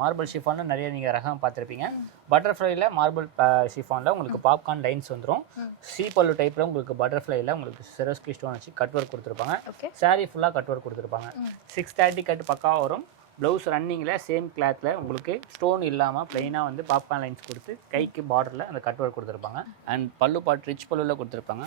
Marble ஷிஃபானில் நிறைய நீங்கள் ரகம் பார்த்துருப்பீங்க. பட்டர்ஃப்ளைல மார்பிள் ஷிஃபானில் உங்களுக்கு பாப்கார்ன் லைன்ஸ் வந்துடும். சி பல்லு டைப்பில் உங்களுக்கு பட்டர்ஃப்ளைல உங்களுக்கு செரோஸ்கி ஸ்டோன் வச்சு கட் ஒர்க் கொடுத்துருப்பாங்க. சாரீ ஃபுல்லாக கட் ஒர்க் கொடுத்துருப்பாங்க. 630 கட் பக்காவாக வரும். ப்ளவுஸ் ரன்னிங்கில் சேம் கிளாத்தில் உங்களுக்கு ஸ்டோன் இல்லாமல் ப்ளைனாக வந்து பாப்கார்ன் லைன்ஸ் கொடுத்து கைக்கு பார்டரில் அந்த கட் ஒர்க் கொடுத்துருப்பாங்க. அண்ட் பல்லு பாட் ரிச் பல்லுவில் கொடுத்துருப்பாங்க.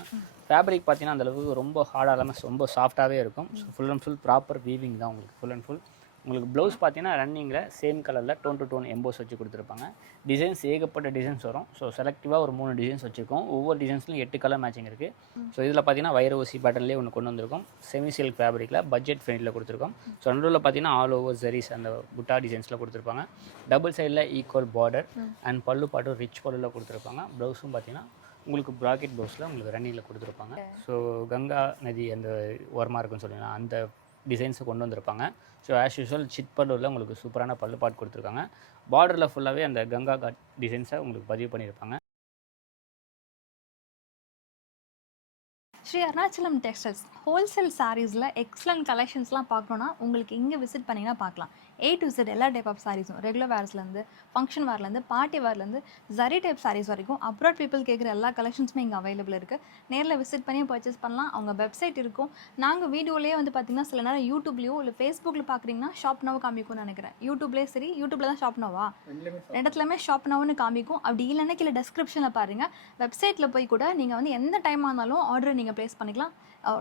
ஃபேப்ரிக் பார்த்தீங்கன்னா அந்தளவுக்கு ரொம்ப ஹார்டாக இல்லாமல் ரொம்ப சாஃப்டாகவே இருக்கும். Full and full proper weaving தான் உங்களுக்கு ஃபுல் அண்ட் ஃபுல். உங்களுக்கு ப்ளவுஸ் பார்த்தீங்கன்னா ரன்னிங்கில் சேம் கலரில் டோன் டு டோன் எம்போஸ் வச்சு கொடுத்துருப்பாங்க. டிசைன்ஸ் ஏகப்பட்ட டிசைன்ஸ் வரும். ஸோ செலக்டிவாக ஒரு 3 டிசைன்ஸ் வச்சுருக்கோம். ஒவ்வொரு டிசைன்ஸ்லையும் 8 கலர் மேட்சிங் இருக்குது. ஸோ இதில் பார்த்தீங்கன்னா வைர ஊசி பேட்டர்ன்லேயே ஒன்று கொண்டு வந்திருக்கும். செமி சில்க் ஃபேப்ரிக்கில் பட்ஜெட் ஃப்ரெண்டில் கொடுத்துருக்கோம். ஸோ நடுவில் பார்த்தீங்கன்னா ஆல் ஓவர் ஜெரிஸ் அந்த புட்டா டிசைன்ஸில் கொடுத்துருப்பாங்க. டபுள் சைடில் ஈக்குவல் பார்டர் அண்ட் பல்லு பாட்டும் ரிச் பல்லுவில் கொடுத்துருப்பாங்க. ப்ளவுஸும் பார்த்தீங்கன்னா உங்களுக்கு ப்ராக்கெட் ப்ளவுஸில் உங்களுக்கு ரன்னிங்கில் கொடுத்துருப்பாங்க. ஸோ கங்கா நதி அந்த ஓரமாக இருக்குன்னு சொல்லிங்கன்னா அந்த டிசைன்ஸை கொண்டு வந்திருப்பாங்க. ஸோ ஆஸ் யூஸ்வல் சிட் பல்லுவில் உங்களுக்கு சூப்பரான பல்லு பாட் கொடுத்துருக்காங்க. பார்டரில் ஃபுல்லாகவே அந்த கங்கா காட் டிசைன்ஸை உங்களுக்கு பதிவு பண்ணியிருப்பாங்க. ஸ்ரீ அருணாச்சலம் டெக்ஸ்டைல்ஸ் ஹோல்சேல் சாரீஸில் எக்ஸலண்ட் கலெக்ஷன்ஸ்லாம் பார்க்கணுன்னா உங்களுக்கு இங்கே விசிட் பண்ணிங்கன்னா பார்க்கலாம். A to Z எல்லா டைப் ஆஃப் சாரீஸும் ரெகுலர் வேர்ஸ்லேருந்து ஃபங்க்ஷன் வேர்லேருந்து பார்ட்டி வேர்லேருந்து ஜரி டைப் சாரீஸ் வரைக்கும் அப்ராட் பீப்புள் கேட்குற எல்லா கலெக்ஷன்ஸுமே இங்கே அவைலபிள் இருக்குது. நேரில் விசிட் பண்ணி பர்ச்சேஸ் பண்ணலாம். அவங்க வெப்சைட் இருக்கும். நாங்கள் வீடியோலேயே வந்து பார்த்திங்கன்னா சில நேரம் யூடியூப்லேயோ இல்லை ஃபேஸ்புக்கில் பார்க்குறீங்கன்னா ஷாப் நவ் காமிக்கும்னு நினைக்கிறேன். யூடியூப்லேயே சரி, யூடியூப்பில் தான் ஷாப் நவா இடத்துலையுமே ஷாப் நவ்னு காமிக்கும். அப்படி இல்லைன்னா கீழே டெஸ்கிரிப்ஷனில் பாருங்கள். வெப்சைட்டில் போய் கூட நீங்கள் வந்து எந்த டைமாக இருந்தாலும் ஆர்டர் நீங்கள் ப்ளேஸ் பண்ணிக்கலாம்.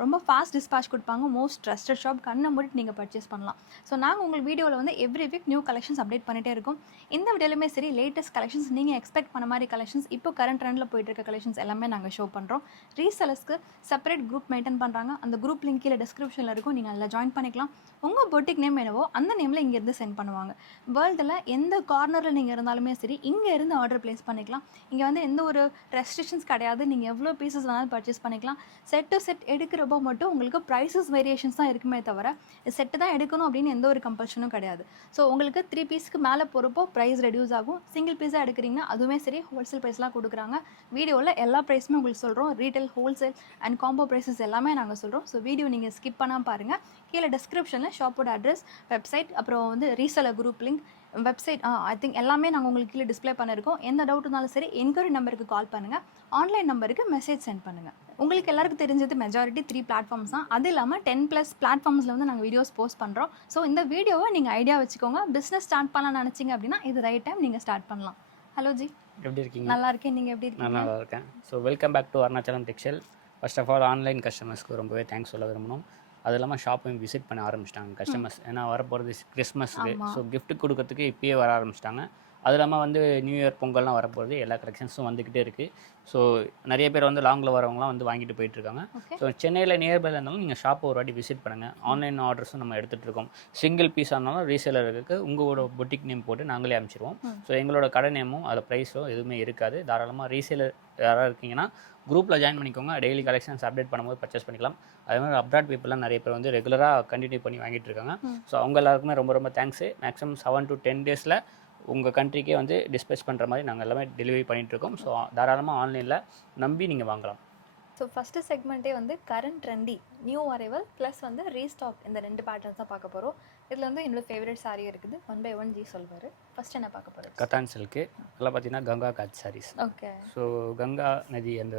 ரொம்ப ஃபாஸ்ட் டிஸ்பேச் கொடுப்பாங்க. Most trusted shop. கண்ணை மூடிட்டு நீங்கள் பர்ச்சேஸ் பண்ணலாம். ஸோ நாங்கள் உங்கள் வீடியோவில் வந்து every week new collections update பண்ணிகிட்டே இருக்கும். இந்த வீடியோலுமே சரி லேட்டஸ்ட் கலெக்ஷன்ஸ் நீங்கள் எக்ஸ்பெக்ட் பண்ண மாதிரி கலெக்ஷன்ஸ் இப்போ கரண்ட் ட்ரெண்டில் போயிட்டு இருக்க கலெக்ஷன்ஸ் எல்லாமே நாங்கள் ஷோ பண்ணுறோம். ரீசெலர்ஸ்க்கு செப்பரேட் குரூப் மெயின்டைன் பண்ணுறாங்க. அந்த குரூப் லிங்க் கீழே டிஸ்கிரிப்ஷனில் இருக்கும். நீங்கள் அதில் ஜாயின் பண்ணிக்கலாம். உங்கள் பொட்டிக் நேம் என்னவோ அந்த நேமில் இங்கேருந்து சென்ட் பண்ணுவாங்க. வேர்ல்டில் எந்த கார்னரில் நீங்கள் இருந்தாலுமே சரி இங்கே இருந்து ஆர்டர் ப்ளேஸ் பண்ணிக்கலாம். இங்கே வந்து எந்த ஒரு ரெஸ்ட்ரிக்ஷன்ஸ் கிடையாது. நீங்கள் எவ்வளோ பீசஸ் வேணாலும் பர்ச்சேஸ் பண்ணிக்கலாம். செட் டு செட் எடுக்கிறப்போ மட்டும் உங்களுக்கு ப்ரைஸஸ் வேரியேஷன்ஸ் தான் இருக்குமே தவிர செட்டு தான் எடுக்கணும் அப்படின்னு எந்த ஒரு கம்பல்ஷனும் கிடையாது. ஸோ உங்களுக்கு 3 பீஸ்க்கு மேலே போகிறப்போ ப்ரைஸ் ரெடியூஸ் ஆகும். சிங்கிள் பீஸாக எடுக்கிறீங்கன்னா அதுவுமே சரி ஹோல்சேல் ப்ரைஸ்லாம் கொடுக்குறாங்க. வீடியோவில் எல்லா ப்ரைஸுமே உங்களுக்கு சொல்கிறோம். Retail, wholesale and combo prices எல்லாமே நாங்கள் சொல்கிறோம். ஸோ வீடியோ நீங்கள் ஸ்கிப் பண்ணாமல் பாருங்கள். கீழே டிஸ்கிரிப்ஷனில் ஷாப்போட அட்ரஸ், வெப்சைட், அப்புறம் வந்து reseller group link, website I think எல்லாமே நாங்கள் உங்களுக்கு கீழே டிஸ்பிளே பண்ணியிருக்கோம். எந்த டவுட் இருந்தாலும் சரி என்கொயரி நம்பருக்கு கால் பண்ணுங்கள். ஆன்லைன் நம்பருக்கு மெசேஜ் சென்ட் பண்ணுங்கள். உங்களுக்கு எல்லாருக்கும் தெரிஞ்சது மெஜாரிட்டி 3 பிளாட்ஃபார்ம்ஸ் தான். அது இல்லாமல் 10+ பிளாட்ஃபார்ம்ஸில் வந்து நாங்கள் வீடியோஸ் போஸ்ட் பண்ணுறோம். ஸோ இந்த வீடியோவை நீங்கள் ஐடியா வச்சுக்கோங்க. பிஸ்னஸ் ஸ்டார்ட் பண்ணலாம்னு நினச்சிங்க அப்படின்னா இது ரைட் டைம் நீங்கள் ஸ்டார்ட் பண்ணலாம். ஹலோ ஜி, எப்படி இருக்கீங்க? நல்லா இருக்கேன். நீங்கள் எப்படி இருக்கீங்க? நல்லா இருக்கேன். So welcome back to Arunachalam textile. First of all online கஸ்டமர்ஸ்க்கு ரொம்பவே தேங்க்ஸ் சொல்ல விரும்பணும். அது இல்லாமல் ஷாப்பையும் விசிட் பண்ண ஆரம்பிச்சிட்டாங்க கஸ்டமர்ஸ். ஏன்னா வரப்போகிறது கிறிஸ்மஸ்க்கு. ஸோ கிஃப்ட் கொடுக்கறதுக்கு இப்பயே வர ஆரம்பிச்சிட்டாங்க. அது இல்லாமல் வந்து நியூ இயர், பொங்கல்லாம் வரப்போகிறது. எல்லா கலெக்ஷன்ஸும் வந்துக்கிட்டே இருக்குது. ஸோ நிறைய பேர் வந்து லாங்கில் வரவங்களாம் வந்து வாங்கிட்டு போயிட்டுருக்காங்க. ஸோ சென்னையில் நியர்பையில் இருந்தாலும் நீங்கள் ஷாப்பை ஒரு வாட்டி விசிட் பண்ணுங்கள். ஆன்லைன் ஆர்டர்ஸும் நம்ம எடுத்துகிட்டு இருக்கோம். சிங்கிள் பீஸ் ஆனாலும் ரீசேலருக்கு உங்களோட பொட்டிக் நேம் போட்டு நாங்களே அனுப்பிச்சிடுவோம். ஸோ எங்களோட கடை நேமும் அதில் ப்ரைஸோ எதுவுமே இருக்காது. தாராளமாக ரீசேலர் யாராக இருக்கீங்கன்னா குரூப்பில் ஜாயின் பண்ணிக்கோங்க. டெய்லி கலெக்ஷன்ஸ் அப்டேட் பண்ணும்போது பர்ச்சேஸ் பண்ணிக்கலாம். அதே மாதிரி அப்ராட் பீப்புளெலாம் நிறைய பேர் வந்து ரெகுலராக கண்டினியூ பண்ணி வாங்கிட்டு இருக்காங்க. ஸோ அவங்க எல்லாருக்குமே ரொம்ப ரொம்ப தேங்க்ஸு. மேக்ஸிமம் 7 to 10 டேஸில் உங்கள் கண்ட்ரிக்கே வந்து டிஸ்பேச் பண்ணுற மாதிரி நாங்கள் எல்லாமே டெலிவரி பண்ணிகிட்ருக்கோம். ஸோ தாராளமாக ஆன்லைனில் நம்பி நீங்கள் வாங்கலாம். ஸோ ஃபஸ்ட்டு செக்மெண்ட்டே வந்து current trendy, new arrival plus வந்து ரீஸ்டாக், இந்த 2 பேட்டர்ன்ஸ் தான் பார்க்க போகிறோம். இதில் வந்து என்னோடய ஃபேவரட் சாரீ இருக்குது. 1 by 1 ஜி சொல்வார். ஃபஸ்ட் என்ன பார்க்க போகிறோம்? Cotton silk. அதெல்லாம் பார்த்தீங்கன்னா Ganga ghat sarees. Okay. So Ganga நதி அந்த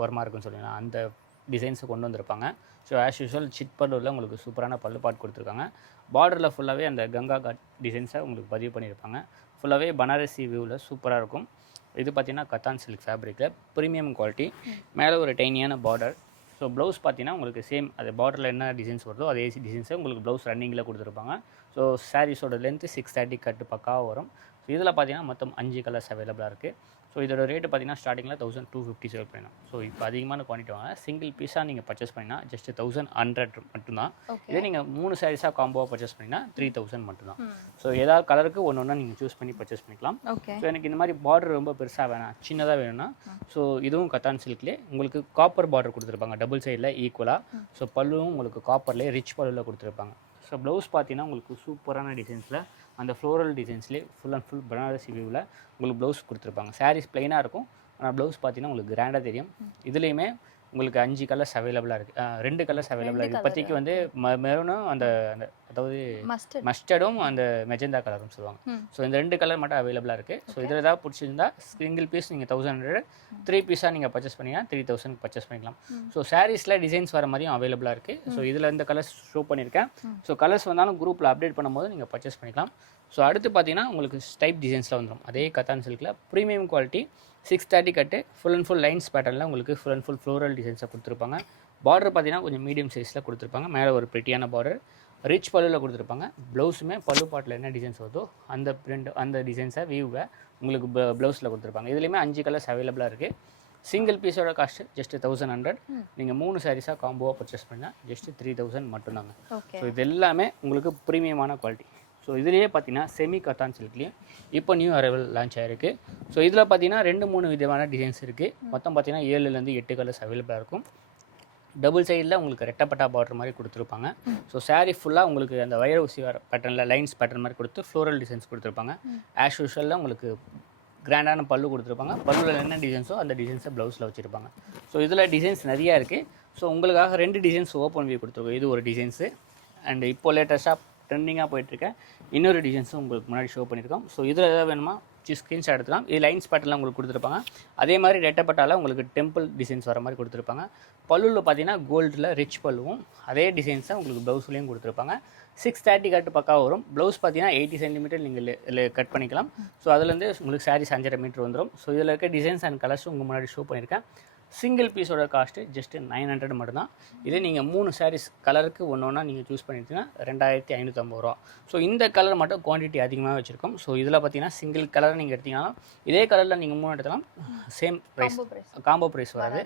ஓரமாக இருக்குன்னு சொல்லிங்கன்னா அந்த டிசைன்ஸை கொண்டு வந்திருப்பாங்க. ஸோ ஆஸ் யூஸ்வல் சிட் பல்லுவில் உங்களுக்கு சூப்பரான பல்லு பாட் கொடுத்துருக்காங்க. பார்டரில் ஃபுல்லாகவே அந்த கங்கா காட் டிசைன்ஸை உங்களுக்கு பதிவு பண்ணியிருப்பாங்க. ஃபுல்லாகவே பனாரசி வியூவில் சூப்பராக இருக்கும். இது பார்த்தீங்கன்னா கத்தான் சில்க் ஃபேப்ரிக்கில் ப்ரீமியம் குவாலிட்டி. மேலே ஒரு டைனியான பார்டர். ஸோ ப்ளவுஸ் பார்த்தீங்கன்னா உங்களுக்கு சேம் அது பார்டரில் என்ன டிசைன்ஸ் வருதோ அதே டிசைன்ஸை உங்களுக்கு ப்ளவுஸ் ரன்னிங்கில் கொடுத்துருப்பாங்க. ஸோ சாரீஸோட லென்த்து 630 கட்டு பக்காவாக வரும். ஸோ இதில் பார்த்தீங்கன்னா மொத்தம் 5 கலர்ஸ் அவைலபிளாக இருக்குது. ஸோ இதோட ரேட்டு பார்த்தீங்கன்னா ஸ்டார்டிங்கில் 1250 சேல் பண்ணலாம். ஸோ இப்போ அதிகமான குவான்டிட்டி வாங்க. சிங்கிள் பீஸாக நீங்கள் பர்ச்சேஸ் பண்ணிங்கன்னா ஜஸ்ட் 1100 மட்டும்தான். இதே நீங்கள் 3 சாரீஸாக காம்போவாக பர்ச்சேஸ் பண்ணிங்கன்னா 3000 மட்டும்தான். ஸோ ஏதாவது கலருக்கு ஒன்று நீங்கள் சூஸ் பண்ணி பர்ச்சேஸ் பண்ணிக்கலாம். ஸோ எனக்கு இந்த மாதிரி பார்டர் ரொம்ப பெருசாக வேணாம், சின்னதாக வேணும்னா ஸோ இதுவும் கத்தான் சில்க்லேயே உங்களுக்கு காப்பர் பார்டர் கொடுத்துருப்பாங்க டபுள் சைடில் ஈக்குவலாக. ஸோ பல்லுவும் உங்களுக்கு காப்பர்லேயே ரிச் பல்லுவில் கொடுத்துருப்பாங்க. ஸோ ப்ளவுஸ் பார்த்தீங்கன்னா உங்களுக்கு சூப்பரான டிசைன்ஸில் அந்த ஃப்ளோரல் டிசைன்ஸ்லேயே ஃபுல் அண்ட் ஃபுல் பனாரசி வியூவில் உங்களுக்கு ப்ளவுஸ் கொடுத்துருப்பாங்க. சாரீஸ் ப்ளைனாக இருக்கும். ஆனால் ப்ளவுஸ் பார்த்தீங்கன்னா உங்களுக்கு கிராண்டாக தெரியும். இதுலேயுமே உங்களுக்கு 5 கலர்ஸ் அவைலபிளாக இருக்குது, 2 கலர்ஸ் அவைலபிளாக இருக்குது இப்போதைக்கு வந்து மெரூனும் அந்த அதாவது மஸ்டர்டும் அந்த மெஜந்தா கலரும் சொல்லுவாங்க. ஸோ இந்த 2 கலர் மட்டும் அவைலபிளாக இருக்குது. ஸோ இதில் ஏதாவது பிடிச்சிருந்தா சிங்கிள் பீஸ் நீங்கள் 1100, 3 பீஸாக நீங்கள் பர்ச்சேஸ் பண்ணிங்கன்னா 3000 பர்ச்சேஸ் பண்ணிக்கலாம். ஸோ சாரீஸில் டிசைன்ஸ் வர மாதிரியும் அவைலபிளாக இருக்குது. ஸோ இதில் இந்த கலர்ஸ் ஷோ பண்ணியிருக்கேன். ஸோ கலர்ஸ் வந்தாலும் குரூப்பில் அப்டேட் பண்ணும்போது நீங்கள் பர்ச்சேஸ் பண்ணிக்கலாம். ஸோ அடுத்து பார்த்தீங்கன்னா உங்களுக்கு டைப் டிசைன்ஸில் வந்துடும். அதே கத்தான் சில்கில் ப்ரீமியம் குவாலிட்டி 630 கட்டு ஃபுல் அண்ட் ஃபுல் லைன்ஸ் பேட்டர்னில் உங்களுக்கு ஃபுல் அண்ட் ஃபுல் ஃப்ளோரல் டிசைன்ஸை கொடுத்துருப்பாங்க. பார்டர் பார்த்தீங்கன்னா கொஞ்சம் மீடியம் சைஸில் கொடுத்துருப்பாங்க. மேலே ஒரு பிரிட்டியான பார்டர், ரிச் பல்லுவில் கொடுத்துருப்பாங்க. ப்ளவுஸுமே பல்லு பாட்டில் என்ன டிசைன்ஸ் வருதோ அந்த பிரிண்ட் அந்த டிசைன்ஸை வியூவை உங்களுக்கு ப்ளவுஸில் கொடுத்துருப்பாங்க. இதுலேயுமே 5 கலர்ஸ் அவைலபிளாக இருக்குது. சிங்கிள் பீஸோட காஸ்ட் ஜஸ்ட் 1100. நீங்கள் 3 சாரீஸாக காம்போவாக பர்ச்சேஸ் பண்ணால் ஜஸ்ட் 3000 மட்டும்தாங்க. ஸோ இது எல்லாமே உங்களுக்கு ப்ரீமியமான குவாலிட்டி. ஸோ இதுலேயே பார்த்தீங்கன்னா செமி கத்தான் சில்க்லேயும் இப்போ நியூ அரைவல் லான்ச் ஆகிருக்கு. ஸோ இதில் பார்த்தீங்கன்னா 2-3 விதமான டிசைன்ஸ் இருக்குது. மொத்தம் பார்த்தீங்கன்னா 7லேருந்து 8 கலர்ஸ் அவைலபிளாக இருக்கும். டபுள் சைடில் உங்களுக்கு ரெட்டப்பட்டா பார்டர் மாதிரி கொடுத்துருப்பாங்க. ஸோ சாரீ ஃபுல்லாக உங்களுக்கு அந்த வைர ஊசி பேட்டர்னில் லைன்ஸ் பேட்டர்ன் மாதிரி கொடுத்து ஃப்ளோரல் டிசைன்ஸ் கொடுத்துருப்பாங்க. ஆஸ் யூஷுவலில் உங்களுக்கு கிராண்டான பல்லு கொடுத்துருப்பாங்க. பல்லுவில் என்ன டிசைன்ஸோ அந்த டிசைன்ஸை ப்ளவுஸில் வச்சுருப்பாங்க. ஸோ இதில் டிசைன்ஸ் நிறையா இருக்குது. ஸோ உங்களுக்காக 2 டிசைன்ஸ் ஓப்பன் வியூ கொடுத்துருக்கோம். இது ஒரு டிசைன்ஸு அண்ட் இப்போ லேட்டஸ்ட்டாக ட்ரெண்டிங்காக போயிட்டுருக்கேன் இன்னொரு டிசைன்ஸும் உங்களுக்கு முன்னாடி ஷோ பண்ணியிருக்கோம். ஸோ இதில் எதாவது வேணுமா ஸ்க்ரீன்ஷாட் எடுத்துக்கலாம். இது லைன்ஸ் பேட்டர்லாம் உங்களுக்கு கொடுத்துருப்பாங்க. அதே மாதிரி ரெட்டப்பட்டால உங்களுக்கு டெம்பிள் டிசைன்ஸ் வர மாதிரி கொடுத்துருப்பாங்க. பல்லுவில் பார்த்தீங்கன்னா கோல்டில் ரிச் பல்லுவும் அதே டிசைன்ஸை உங்களுக்கு ப்ளவுஸ்லேயும் கொடுத்துருப்பாங்க. 630 கட்டு பக்கா வரும். ப்ளவுஸ் பார்த்தீங்கன்னா 80 சென்டிமீட்டர் நீங்கள் கட் பண்ணிக்கலாம். ஸோ அதுலேருந்து உங்களுக்கு சாரீஸ் 5.5 மீட்டர் வந்துடும். ஸோ இதில் இருக்க டிசைன்ஸ் அண்ட் கலர்ஸும் உங்கள் முன்னாடி ஷோ பண்ணியிருக்கேன். சிங்கிள் பீஸோட காஸ்ட்டு ஜஸ்ட் 900 மட்டும்தான். இதே நீங்கள் 3 சாரீஸ் கலருக்கு ஒன்றா நீங்கள் சூஸ் பண்ணிட்டீங்கன்னா 2550 ரூபா. ஸோ இந்த கலர் மட்டும் குவான்டிட்டி அதிகமாக வச்சுருக்கோம். ஸோ இதில் பார்த்தீங்கன்னா சிங்கிள் கலர் நீங்கள் எடுத்தீங்கன்னா இதே கலரில் நீங்கள் 3 எடுத்தாலும் சேம் ப்ரைஸ், காம்போ ப்ரைஸ் வராது.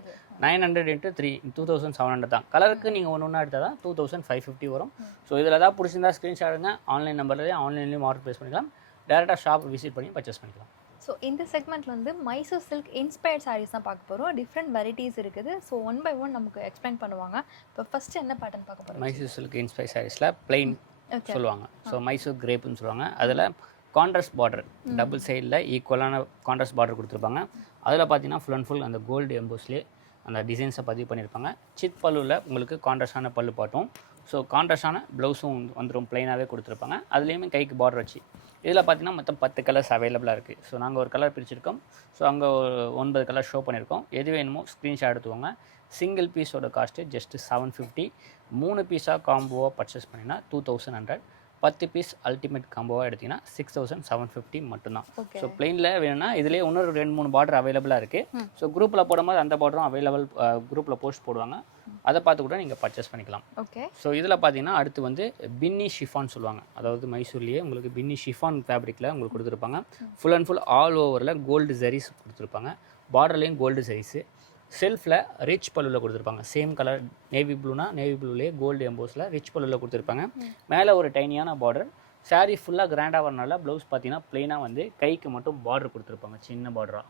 900 × 3 2700 தான். கலருக்கு நீங்கள் ஒன்றா எடுத்தால் தான் 2550 வரும். ஸோ இதில் ஏதாவது பிடிச்சிருந்தா ஸ்க்ரீன்ஷாட் எடுங்க. ஆன்லைன் நம்பர்லேயே ஆன்லைன்லேயும் ஆர்டர் ப்ளேஸ் பண்ணிக்கலாம். டேரெக்டாக ஷாப் விசிட் பண்ணி பர்ச்சேஸ் பண்ணிக்கலாம். ஸோ இந்த செக்மெண்ட்டில் வந்து மைசூர் சில்க் இன்ஸ்பயர்ட் சாரீஸ் தான் பார்க்க போகிறோம். டிஃப்ரெண்ட் வெரைட்டிஸ் இருக்குது. ஸோ 1 by 1 நமக்கு எக்ஸ்பிளைன் பண்ணுவாங்க. இப்போ ஃபஸ்ட்டு என்ன பேட்டர்ன் பார்க்க போகிறோம்? மைசூர் சில்க் இன்ஸ்பயர்ட் சாரீஸில் பிளைன் சொல்லுவாங்க. ஸோ மைசூர் கிரேப்னு சொல்லுவாங்க. அதில் கான்ட்ராஸ்ட் பார்டர் டபுள் சைடில் ஈக்குவலான கான்ட்ராஸ்ட் பார்டர் கொடுத்துருப்பாங்க. அதில் பார்த்தீங்கன்னா ஃபுல் அண்ட் ஃபுல் அந்த கோல்டு எம்போஸ்லேயே அந்த டிசைன்ஸை பதிவு பண்ணியிருப்பாங்க. சித் பல்லுவில் உங்களுக்கு கான்ட்ராஸ்டான பல்லு பாட்டும், ஸோ கான்ட்ராஸ்டான ப்ளவுஸும் வந்துடும், ப்ளைனாகவே கொடுத்துருப்பாங்க. அதுலேயுமே கைக்கு பார்டர் வச்சு. இதில் பார்த்தீங்கன்னா மொத்தம் 10 கலர்ஸ் அவைலபிளாக இருக்குது. ஸோ நாங்கள் ஒரு கலர் பிரிச்சிருக்கோம். ஸோ அங்கே 9 கலர் ஷோ பண்ணியிருக்கோம். எது வேணுமோ ஸ்க்ரீன்ஷாட் எடுத்துக்கோங்க. சிங்கிள் பீஸோட காஸ்ட்டு ஜஸ்ட் 750. 3 பீஸாக காம்போவாக பர்ச்சேஸ் பண்ணிங்கன்னா 2100. 10 பீஸ் அல்டிமேட் காம்போவாக எடுத்திங்கன்னா 6750 மட்டும்தான். ஸோ பிளெயினில் வேணும்னா இதுலேயே இன்னொரு 2-3 பார்டர் அவைலபிளாக இருக்குது. ஸோ குரூப்பில் போடும்போது அந்த பார்டரும் அவைலபிள் குரூப்பில் போஸ்ட் போடுவாங்க. அதை பார்த்து கூட நீங்கள் பர்ச்சேஸ் பண்ணிக்கலாம். ஓகே. ஸோ இதில் பார்த்தீங்கன்னா அடுத்து வந்து பின்னி ஷிஃபான் சொல்லுவாங்க. அதாவது மைசூர்லேயே உங்களுக்கு பின்னி ஷிஃபான் ஃபேப்ரிக்கில் உங்களுக்கு கொடுத்துருப்பாங்க. ஃபுல் அண்ட் ஃபுல் ஆல் ஓவரில் கோல்டு ஜெரிஸ் கொடுத்துருப்பாங்க. பார்டர்லேயும் கோல்டு ஜெரிஸு. செல்ஃபில் ரிச் பல்லுவில் கொடுத்துருப்பாங்க. சேம் கலர் நேவி ப்ளூனா நேவி ப்ளூலேயே கோல்டு எம்போஸில் ரிச் பல்லுவில் கொடுத்துருப்பாங்க. மேலே ஒரு டைனியான பார்டர். சாரீ ஃபுல்லாக கிராண்டாக வரனால ப்ளவுஸ் பார்த்தீங்கன்னா ப்ளைனாக வந்து கைக்கு மட்டும் பார்டர் கொடுத்துருப்பாங்க, சின்ன பார்டராக.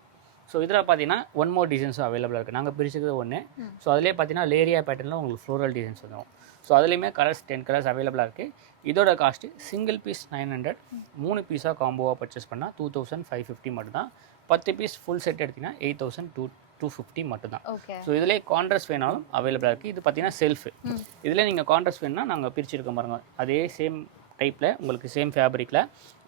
ஸோ இதில் பார்த்தீங்கன்னா 1 more டிசைன்ஸும் அவைலபிளாக இருக்குது. நாங்கள் பிரிச்சுக்கிறது ஒன்று. ஸோ அதிலே பார்த்தீங்கன்னா லேரியா பேட்டர்னில் உங்களுக்கு ஃப்ளோரல் டிசைன்ஸ் வந்துடும். ஸோ அதுலேயுமே கலர்ஸ் 10 கலர்ஸ் அவைலபிளாக இருக்குது. இதோட காஸ்ட்டு சிங்கிள் பீஸ் 900. 3 பீஸாக காம்போவாக பர்ச்சேஸ் பண்ணால் 2550 மட்டும்தான். 10 பீஸ் ஃபுல் செட் எடுத்திங்கன்னா 8250 மட்டும்தான். ஸோ இதிலே கான்ட்ராஸ்ட் வேணாலும் அவைலபிளாக இருக்குது. இது பார்த்தீங்கன்னா செல்ஃபு. இதில் நீங்கள் கான்ட்ராஸ்ட் வேணும்னா நாங்கள் பிரிச்சிருக்க பாருங்க. அதே சேம் டைப்பில் உங்களுக்கு சேம் ஃபேப்ரிக்கில்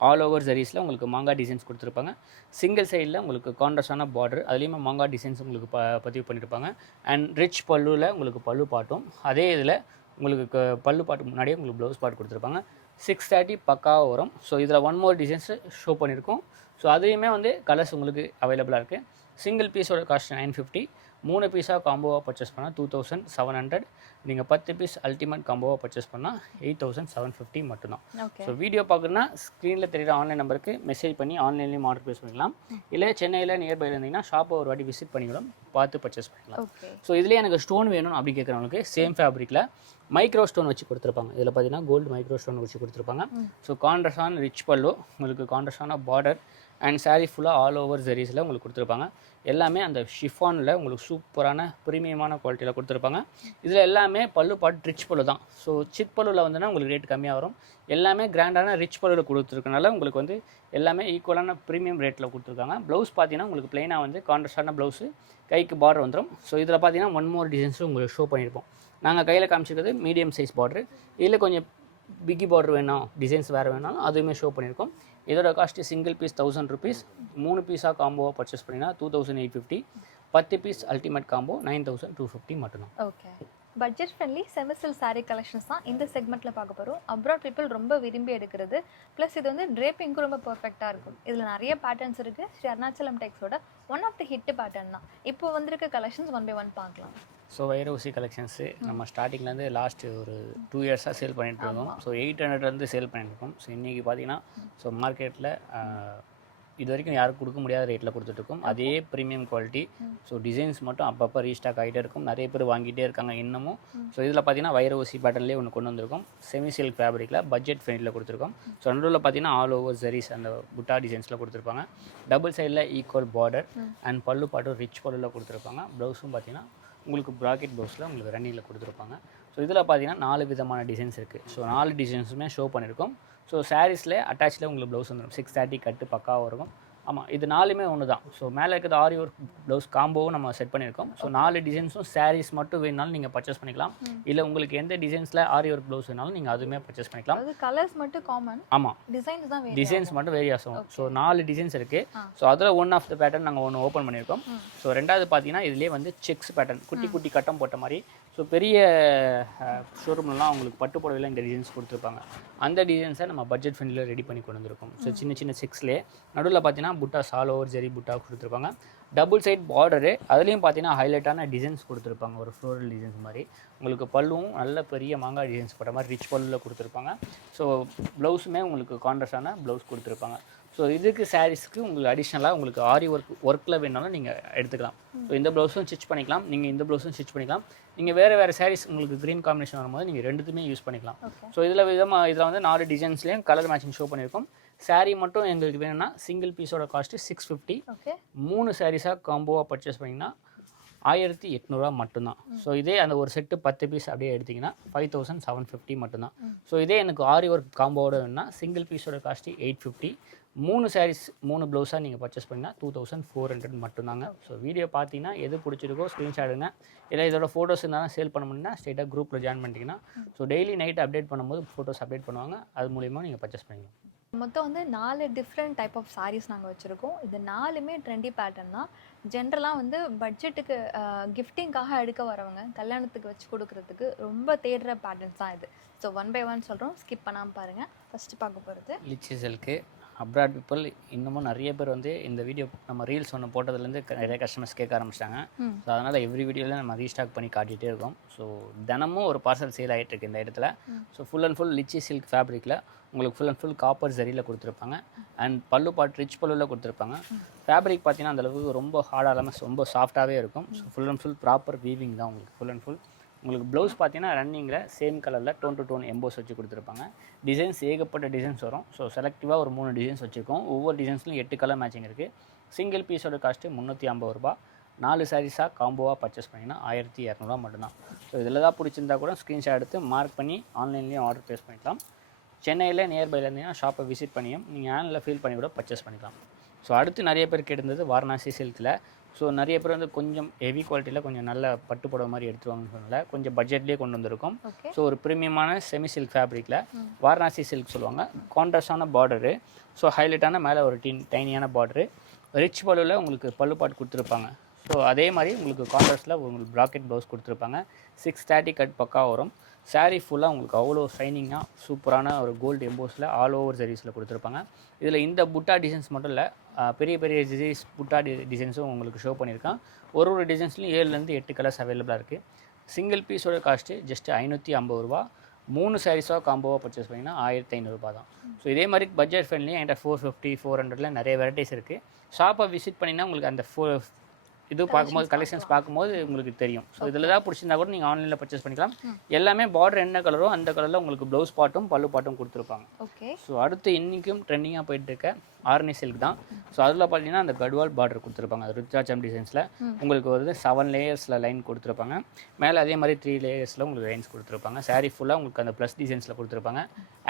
ஆல் ஓவர் ஜரீஸில் உங்களுக்கு மாங்காய் டிசைன்ஸ் கொடுத்துருப்பாங்க. சிங்கிள் சைடில் உங்களுக்கு கான்ட்ராஸ்டான பார்டர், அதுலேயுமே மாங்காய் டிசைன்ஸ் உங்களுக்கு பதிவு பண்ணியிருப்பாங்க. அண்ட் ரிச் பல்லுவில் உங்களுக்கு பல்லு பாட்டும், அதே இதில் உங்களுக்கு பல்லு பாட்டு முன்னாடியே உங்களுக்கு ப்ளவுஸ் பாட் கொடுத்துருப்பாங்க. 630 பக்காவாக வரும். ஸோ இதில் 1 more டிசைன்ஸு ஷோ பண்ணியிருக்கோம். ஸோ அதுலேயுமே வந்து கலர்ஸ் உங்களுக்கு அவைலபிளாக இருக்குது. சிங்கிள் பீஸோட காஸ்ட் 950. 3 பீஸாக காம்போவாக பர்ச்சேஸ் பண்ணால் 2700. நீங்கள் 10 பீஸ் அல்டிமேட் காம்போவாக பர்ச்சேஸ் பண்ணால் 8750 மட்டும்தான். ஸோ வீடியோ பார்க்குறதுனா ஸ்க்ரீனில் தெரியுற ஆன்லைன் நம்பருக்கு மெசேஜ் பண்ணி ஆன்லைன்லேயும் ஆர்டர் ப்ளேஸ் பண்ணிக்கலாம். இல்லை சென்னையில் நியர்பையில் இருந்தீங்கன்னா ஷாப்பை ஒரு வாட்டி விசிட் பண்ணிக்கலாம், பார்த்து பர்ச்சேஸ் பண்ணிக்கலாம். ஸோ இதுலேயே எனக்கு ஸ்டோன் வேணும் அப்படி கேட்குறவங்களுக்கு சேம் ஃபேப்ரிக்கில் மைக்ரோ ஸ்டோன் வச்சு கொடுத்துருப்பாங்க. இதில் பார்த்தீங்கன்னா கோல்டு மைக்ரோ ஸ்டோன் வச்சு கொடுத்துருப்பாங்க. ஸோ கான்ட்ராஸ்டான ரிச் பல்லு, உங்களுக்கு கான்ட்ராஸ்டான பார்டர் அண்ட் சாரீ ஃபுல்லாக ஆல் ஓவர் ஜெரீஸில் உங்களுக்கு கொடுத்துருப்பாங்க. எல்லாமே அந்த ஷிஃபானில் உங்களுக்கு சூப்பரான ப்ரீமியமான குவாலிட்டியில் கொடுத்துருப்பாங்க. இதில் எல்லாமே பல்லு பாட்டு ரிச் பல்லு தான். ஸோ சிட் பல்லுவில் வந்துன்னா உங்களுக்கு ரேட் கம்மியாக வரும். எல்லாமே கிராண்டான ரிச் பல்லுவில் கொடுத்துருக்கனால உங்களுக்கு வந்து எல்லாமே ஈக்குவலான ப்ரீமியம் ரேட்டில் கொடுத்துருக்காங்க. ப்ளவுஸ் பார்த்தீங்கன்னா உங்களுக்கு ப்ளைனாக வந்து கான்ட்ராஸ்டான ப்ளவுஸு, கைக்கு பார்டர் வந்துடும். ஸோ இதில் பார்த்தீங்கன்னா ஒன் மோர் டிசைன்ஸும் உங்களுக்கு ஷோ பண்ணியிருப்போம். நாங்கள் கையில் காமிச்சிருக்கிறது மீடியம் சைஸ் பார்டரு. இதில் கொஞ்சம் பிக்கி பார்டர் வேணும், டிசைன்ஸ் வேறு வேணாலும் அதுவுமே ஷோ பண்ணியிருக்கோம். இதோட காஸ்ட்டு சிங்கிள் பீஸ் 1000 rupees, 3 பீஸாக காம்போவாக பர்ச்சேஸ் பண்ணிங்கன்னா 2850, 10 பீஸ் அல்டிமேட் காம்போ 9250 மட்டும்தான். ஓகே, பட்ஜெட் ஃப்ரெண்ட்லி செமிசில் saree கலெக்ஷன்ஸ் தான் இந்த செக்மெண்ட்டில் பார்க்க போகிறோம். அப்ராட் பீப்புள் ரொம்ப விரும்பி எடுக்கிறது, ப்ளஸ் இது வந்து ட்ரேப்பிங்கும் ரொம்ப பர்ஃபெக்டாக இருக்கும். இதில் நிறைய பேட்டர்ன்ஸ் இருக்குது. ஸ்ரீ அருணாச்சலம் டெக்ஸோட one of the hit pattern தான். இப்போ வந்திருக்க கலெக்ஷன்ஸ் ஒன் பை ஒன் பார்க்கலாம். ஸோ வைரவுசி கலெக்ஷன்ஸு நம்ம ஸ்டார்டிங்லேருந்து லாஸ்ட்டு ஒரு 2 yearsஸாக சேல் பண்ணிகிட்டு இருக்கோம். ஸோ 800 சேல் பண்ணிட்டுருக்கோம். ஸோ இன்றைக்கி பார்த்தீங்கன்னா ஸோ மார்க்கெட்டில் இது வரைக்கும் யாரும் கொடுக்க முடியாத ரேட்டில் கொடுத்துட்ருக்கோம். அதே ப்ரீமியம் குவாலிட்டி. ஸோ டிசைன்ஸ் மட்டும் அப்பப்போ ரீஸ்டாக் ஆகிட்டே இருக்கும். நிறைய பேர் வாங்கிட்டே இருக்காங்க இன்னமும். ஸோ இதில் பார்த்தீங்கன்னா வைரவுசி பேட்டர்லேயே ஒன்று கொண்டு வந்திருக்கோம். செமி சில்க் ஃபேப்ரிக்கில் பட்ஜெட் ஃப்ரெண்டில் கொடுத்துருக்கோம். ஸோ நடுவில் பார்த்தீங்கன்னா ஆல் ஓவர் ஜெரீஸ் அந்த புட்டா டிசைன்ஸில் கொடுத்துருப்பாங்க. டபுள் சைடில் ஈக்குவல் பார்டர் அண்ட் பல்லு பாட்டும் ரிச் பல்லுவில் கொடுத்துருப்பாங்க. ப்ளவுஸும் பார்த்தீங்கன்னா உங்களுக்கு ப்ராக்கெட் ப்ளவுஸில் உங்களுக்கு ரன்னிங்கில் கொடுத்துருப்பாங்க. ஸோ இதில் பார்த்தீங்கன்னா 4 விதமான டிசைன்ஸ் இருக்குது. ஸோ 4 டிசைன்ஸுமே ஷோ பண்ணியிருக்கோம். ஸோ சாரீஸில் அட்டாச்சில் உங்களுக்கு ப்ளவுஸ் வந்துடும். 630 கட்டு பக்காவாக இருக்கும். ஆமாம், இது 4மே ஒன்று தான். ஸோ மேலே இருக்கிறது ஆரி ஒர்க் ப்ளவுஸ் காம்போவும் நம்ம செட் பண்ணியிருக்கோம். ஸோ 4 டிசைன்ஸும் சாரீஸ் மட்டும் வேணுனாலும் நீங்கள் பர்ச்சேஸ் பண்ணிக்கலாம். இல்லை உங்களுக்கு எந்த டிசைன்ஸில் ஆரி ஒர்க் ப்ளவுஸ் வேணாலும் நீங்கள் அதுவுமே பர்ச்சேஸ் பண்ணிக்கலாம். அது கலர்ஸ் மட்டும் காமன். ஆமாம், டிசைன்ஸ் தான் டிசைன்ஸ் மட்டும் வேரியஸ் ஆகும். ஸோ 4 டிசைன்ஸ் இருக்குது. ஸோ அதில் ஒன் ஆஃப் த பேட்டர்ன் நாங்கள் ஒன்று ஓப்பன் பண்ணியிருக்கோம். ஸோ ரெண்டாவது பார்த்தீங்கன்னா இதுலேயே வந்து செக்ஸ் பேட்டர்ன், குட்டி குட்டி கட்டம் போட்ட மாதிரி. ஸோ பெரிய ஷோரூம்லாம் அவங்களுக்கு பட்டு புடவையில் இந்த டிசைன்ஸ் கொடுத்துருப்பாங்க. அந்த டிசைன்ஸை நம்ம பட்ஜெட் ஃப்ரெண்ட்லியில் ரெடி பண்ணி கொண்டு வந்திருக்கோம். ஸோ சின்ன சின்ன செக்ஸ்லேயே நடுவில் பார்த்தீங்கன்னா புட்டா ஆல் ஓவர் ஜெரி புட்டா கொடுத்துருப்பாங்க. டபுள் சைட் பார்டரு, அதுலேயும் பார்த்தீங்கன்னா ஹைலைட்டான டிசைன்ஸ் கொடுத்துருப்பாங்க. ஒரு ஃப்ளோரல் டிசைன்ஸ் மாதிரி. உங்களுக்கு பல்லுவும் நல்ல பெரிய மாங்காய் டிசைன்ஸ் போட்ட மாதிரி ரிச் பல்லுவில் கொடுத்துருப்பாங்க. ஸோ ப்ளவுஸுமே உங்களுக்கு கான்ட்ராஸ்டான ப்ளவுஸ் கொடுத்துருப்பாங்க. ஸோ இதுக்கு சாரீஸ்க்கு உங்களுக்கு அடிஷ்னலாக உங்களுக்கு ஆரி ஒர்க்கில் வேணாலும் நீங்கள் எடுத்துக்கலாம். ஸோ இந்த ப்ளவுஸும் ஸ்டிச் பண்ணிக்கலாம், நீங்கள் இந்த ப்ளவுஸும் ஸ்டிச் பண்ணிக்கலாம். நீங்கள் வேறு சாரீஸ் உங்களுக்கு க்ரீன் காம்பினேஷன் வரும்போது நீங்கள் ரெண்டுத்துமே யூஸ் பண்ணிக்கலாம். ஸோ இதில் இதில் வந்து 4 டிசைன்ஸ்லேயும் கலர் மேட்சிங் ஷோ பண்ணியிருக்கோம். சாரீ மட்டும் எங்களுக்கு வேணும்னா சிங்கிள் பீஸோட காஸ்ட்டு 650. 3 சாரீஸாக காம்போவாக பர்ச்சேஸ் பண்ணிங்கன்னா 1800 மட்டும்தான். ஸோ இதே அந்த ஒரு செட்டு 10 பீஸ் அப்படியே எடுத்திங்கன்னா 5750 மட்டும்தான். ஸோ இதே எனக்கு ஆரி ஒர்க் காம்போவோட வேணும்னா சிங்கிள் பீஸோட காஸ்ட்டு 850. 3 சாரீஸ் 3 ப்ளவுஸாக நீங்கள் பர்ச்சேஸ் பண்ணிங்கன்னா 2400 மட்டும்தாங்க. ஸோ வீடியோ பார்த்தீங்கன்னா எது பிடிச்சிருக்கோ ஸ்க்ரீன்ஷாட் எடுங்க. இல்லை இதோட ஃபோட்டோஸ் இருந்தாலும் சேல் பண்ண முடியும்னா ஸ்ட்ரெயிட்டாக குரூப்பில் ஜாயின் பண்ணிட்டீங்கன்னா ஸோ டெய்லி நைட் அப்டேட் பண்ணும்போது ஃபோட்டோஸ் அப்டேட் பண்ணுவாங்க. அது மூலிமா நீங்கள் பர்ச்சேஸ் பண்ணிக்கலாம். மொத்தம் வந்து 4 டிஃப்ரெண்ட் டைப் ஆஃப் சாரீஸ் நாங்கள் வச்சுருக்கோம். இது 4மே ட்ரெண்டி பேட்டர்ன் தான். ஜென்ரலாக வந்து பட்ஜெட்டுக்கு கிஃப்டிங்காக எடுக்க வரவங்க கல்யாணத்துக்கு வச்சு கொடுக்குறதுக்கு ரொம்ப தேடுற பேட்டர்ன்ஸ் தான் இது. ஸோ ஒன் பை ஒன் சொல்கிறோம், ஸ்கிப் பண்ணாமல் பாருங்கள். ஃபஸ்ட்டு பார்க்க போகிறது லிச்சி சில்க்கு. அப்ராட் பீப்புள் இன்னமும் நிறைய பேர் வந்து இந்த வீடியோ நம்ம ரீல்ஸ் ஒன்று போட்டதுலேருந்து நிறைய கஸ்டமர்ஸ் கேட்க ஆரம்பிச்சிட்டாங்க. ஸோ அதனால் எவ்ரி வீடியோவில் நம்ம ரீஸ்டாக் பண்ணி காட்டிகிட்டே இருக்கோம். ஸோ தினமும் ஒரு பார்சல் சேல் ஆகிட்டு இருக்கு இந்த இடத்துல. So full and full litchi silk ஃபேப்ரிக்கில் உங்களுக்கு ஃபுல் அண்ட் ஃபுல் காப்பர் ஜரியில் கொடுத்துருப்பாங்க. அண்ட் பல்லு பாட் ரிச் பல்லுவில் கொடுத்துருப்பாங்க. ஃபேப்ரிக் பார்த்தீங்கன்னா அந்தளவுக்கு ரொம்ப ஹார்டாக இல்லாமல் ரொம்ப சாஃப்டாகவே இருக்கும். So full and full proper weaving தான் உங்களுக்கு ஃபுல் அண்ட் ஃபுல். உங்களுக்கு ப்ளவுஸ் பார்த்தீங்கன்னா ரன்னிங்கில் சேம் கலரில் டோன் டு டோன் எம்போஸ் வச்சு கொடுத்துருப்பாங்க. டிசைன்ஸ் ஏகப்பட்ட டிசைன்ஸ் வரும். ஸோ செலக்டிவாக ஒரு 3 டிசைன்ஸ் வச்சுருக்கோம். ஒவ்வொரு டிசைன்ஸ்லையும் 8 கலர் மேட்சிங் இருக்குது. சிங்கிள் பீஸோட காஸ்ட்டு 350 ரூபா. 4 சாரீஸாக காம்போவாக பர்ச்சேஸ் பண்ணிங்கன்னா 1200 மட்டும்தான். ஸோ இதில் தான் பிடிச்சிருந்தா கூட ஸ்க்ரீன்ஷாட் எடுத்து மார்க் பண்ணி ஆன்லைன்லேயும் ஆர்டர் ப்ளேஸ் பண்ணிக்கலாம். சென்னையில் நியர்பையில் இருந்தீங்கன்னா ஷாப்பை விசிட் பண்ணியும் நீங்கள் ஆன்லைனில் ஃபீல் பண்ணி கூட பர்ச்சேஸ் பண்ணிக்கலாம். ஸோ அடுத்து நிறைய பேர் கேட்டிருந்தது வாரணாசி சில்கில். ஸோ நிறைய பேர் வந்து கொஞ்சம் ஹெவி குவாலிட்டியில் கொஞ்சம் நல்ல பட்டு புடவை மாதிரி எடுத்துருவாங்கன்னு சொன்னால கொஞ்சம் பட்ஜெட்லேயே கொண்டு வந்திருக்கோம். ஸோ ஒரு ப்ரீமியமான செமி சில்க் ஃபேப்ரிக்கில் வாரணாசி சில்க் சொல்லுவாங்க. கான்ட்ராஸ்டான பார்டரு, ஸோ ஹைலைட்டான மேலே ஒரு டைனியான பார்டரு, ரிச் பல்லுவில் உங்களுக்கு பல்லு பாட்டு கொடுத்துருப்பாங்க. ஸோ அதே மாதிரி உங்களுக்கு கான்ட்ராஸ்ட்டில் உங்களுக்கு ப்ராக்கெட் ப்ளவுஸ் கொடுத்துருப்பாங்க. 630 கட் பக்கா வரும். சாரீ ஃபுல்லாக உங்களுக்கு அவ்வளோ ஷைனிங்காக சூப்பரான ஒரு கோல்டு எம்போஸில் ஆல் ஓவர் ஜரீஸில் கொடுத்துருப்பாங்க. இதில் இந்த புட்டா டிசைன்ஸ் மட்டும் இல்லை, பெரிய பெரிய டிசைன்ஸ் புட்டா டிசைன்ஸும் உங்களுக்கு ஷோ பண்ணியிருக்கான். ஒரு டிசைன்ஸ்லையும் 7லேருந்து 8 கலர்ஸ் அவைலபிளாக இருக்குது. சிங்கிள் பீஸோட காஸ்ட்டு ஜஸ்ட் 550 ரூபா. 3 சாரீஸாக காம்போவாக பர்ச்சேஸ் பண்ணிங்கன்னா 1500 ரூபா தான். ஸோ இதே மாதிரி பட்ஜெட் ஃப்ரெண்ட்லியும் என்கிட்ட 450 400ல நிறைய வெரைட்டிஸ் இருக்குது. ஷாப்பை விசிட் பண்ணிங்கன்னா உங்களுக்கு அந்த இது பார்க்கும்போது கலெக்ஷன்ஸ் பார்க்கும்போது உங்களுக்கு தெரியும். ஸோ இதில் தான் பிடிச்சிருந்தா கூட நீங்கள் ஆன்லைனில் பர்ச்சேஸ் பண்ணிக்கலாம். எல்லாமே பார்டர் என்ன கலரோ அந்த கலரில் உங்களுக்கு ப்ளவுஸ் பாட்டும் பல்லு பாட்டும் கொடுத்துருப்பாங்க. ஓகே. ஸோ அடுத்து இன்றைக்கும் ட்ரெண்டிங்காக போயிட்டு இருக்க ஆர்னி சில்க் தான். ஸோ அதில் பார்த்தீங்கன்னா அந்த கட்வால் பார்டர் கொடுத்துருப்பாங்க. ருத்ராட்சம் டிசைன்ஸில் உங்களுக்கு வந்து 7 லேயர்ஸில் லைன் கொடுத்துருப்பாங்க. மேலே அதே மாதிரி 3 லேயர்ஸில் உங்களுக்கு லைன்ஸ் கொடுத்துருப்பாங்க. சாரீ ஃபுல்லாக உங்களுக்கு அந்த ப்ளஸ் டிசைன்ஸில் கொடுத்துருப்பாங்க.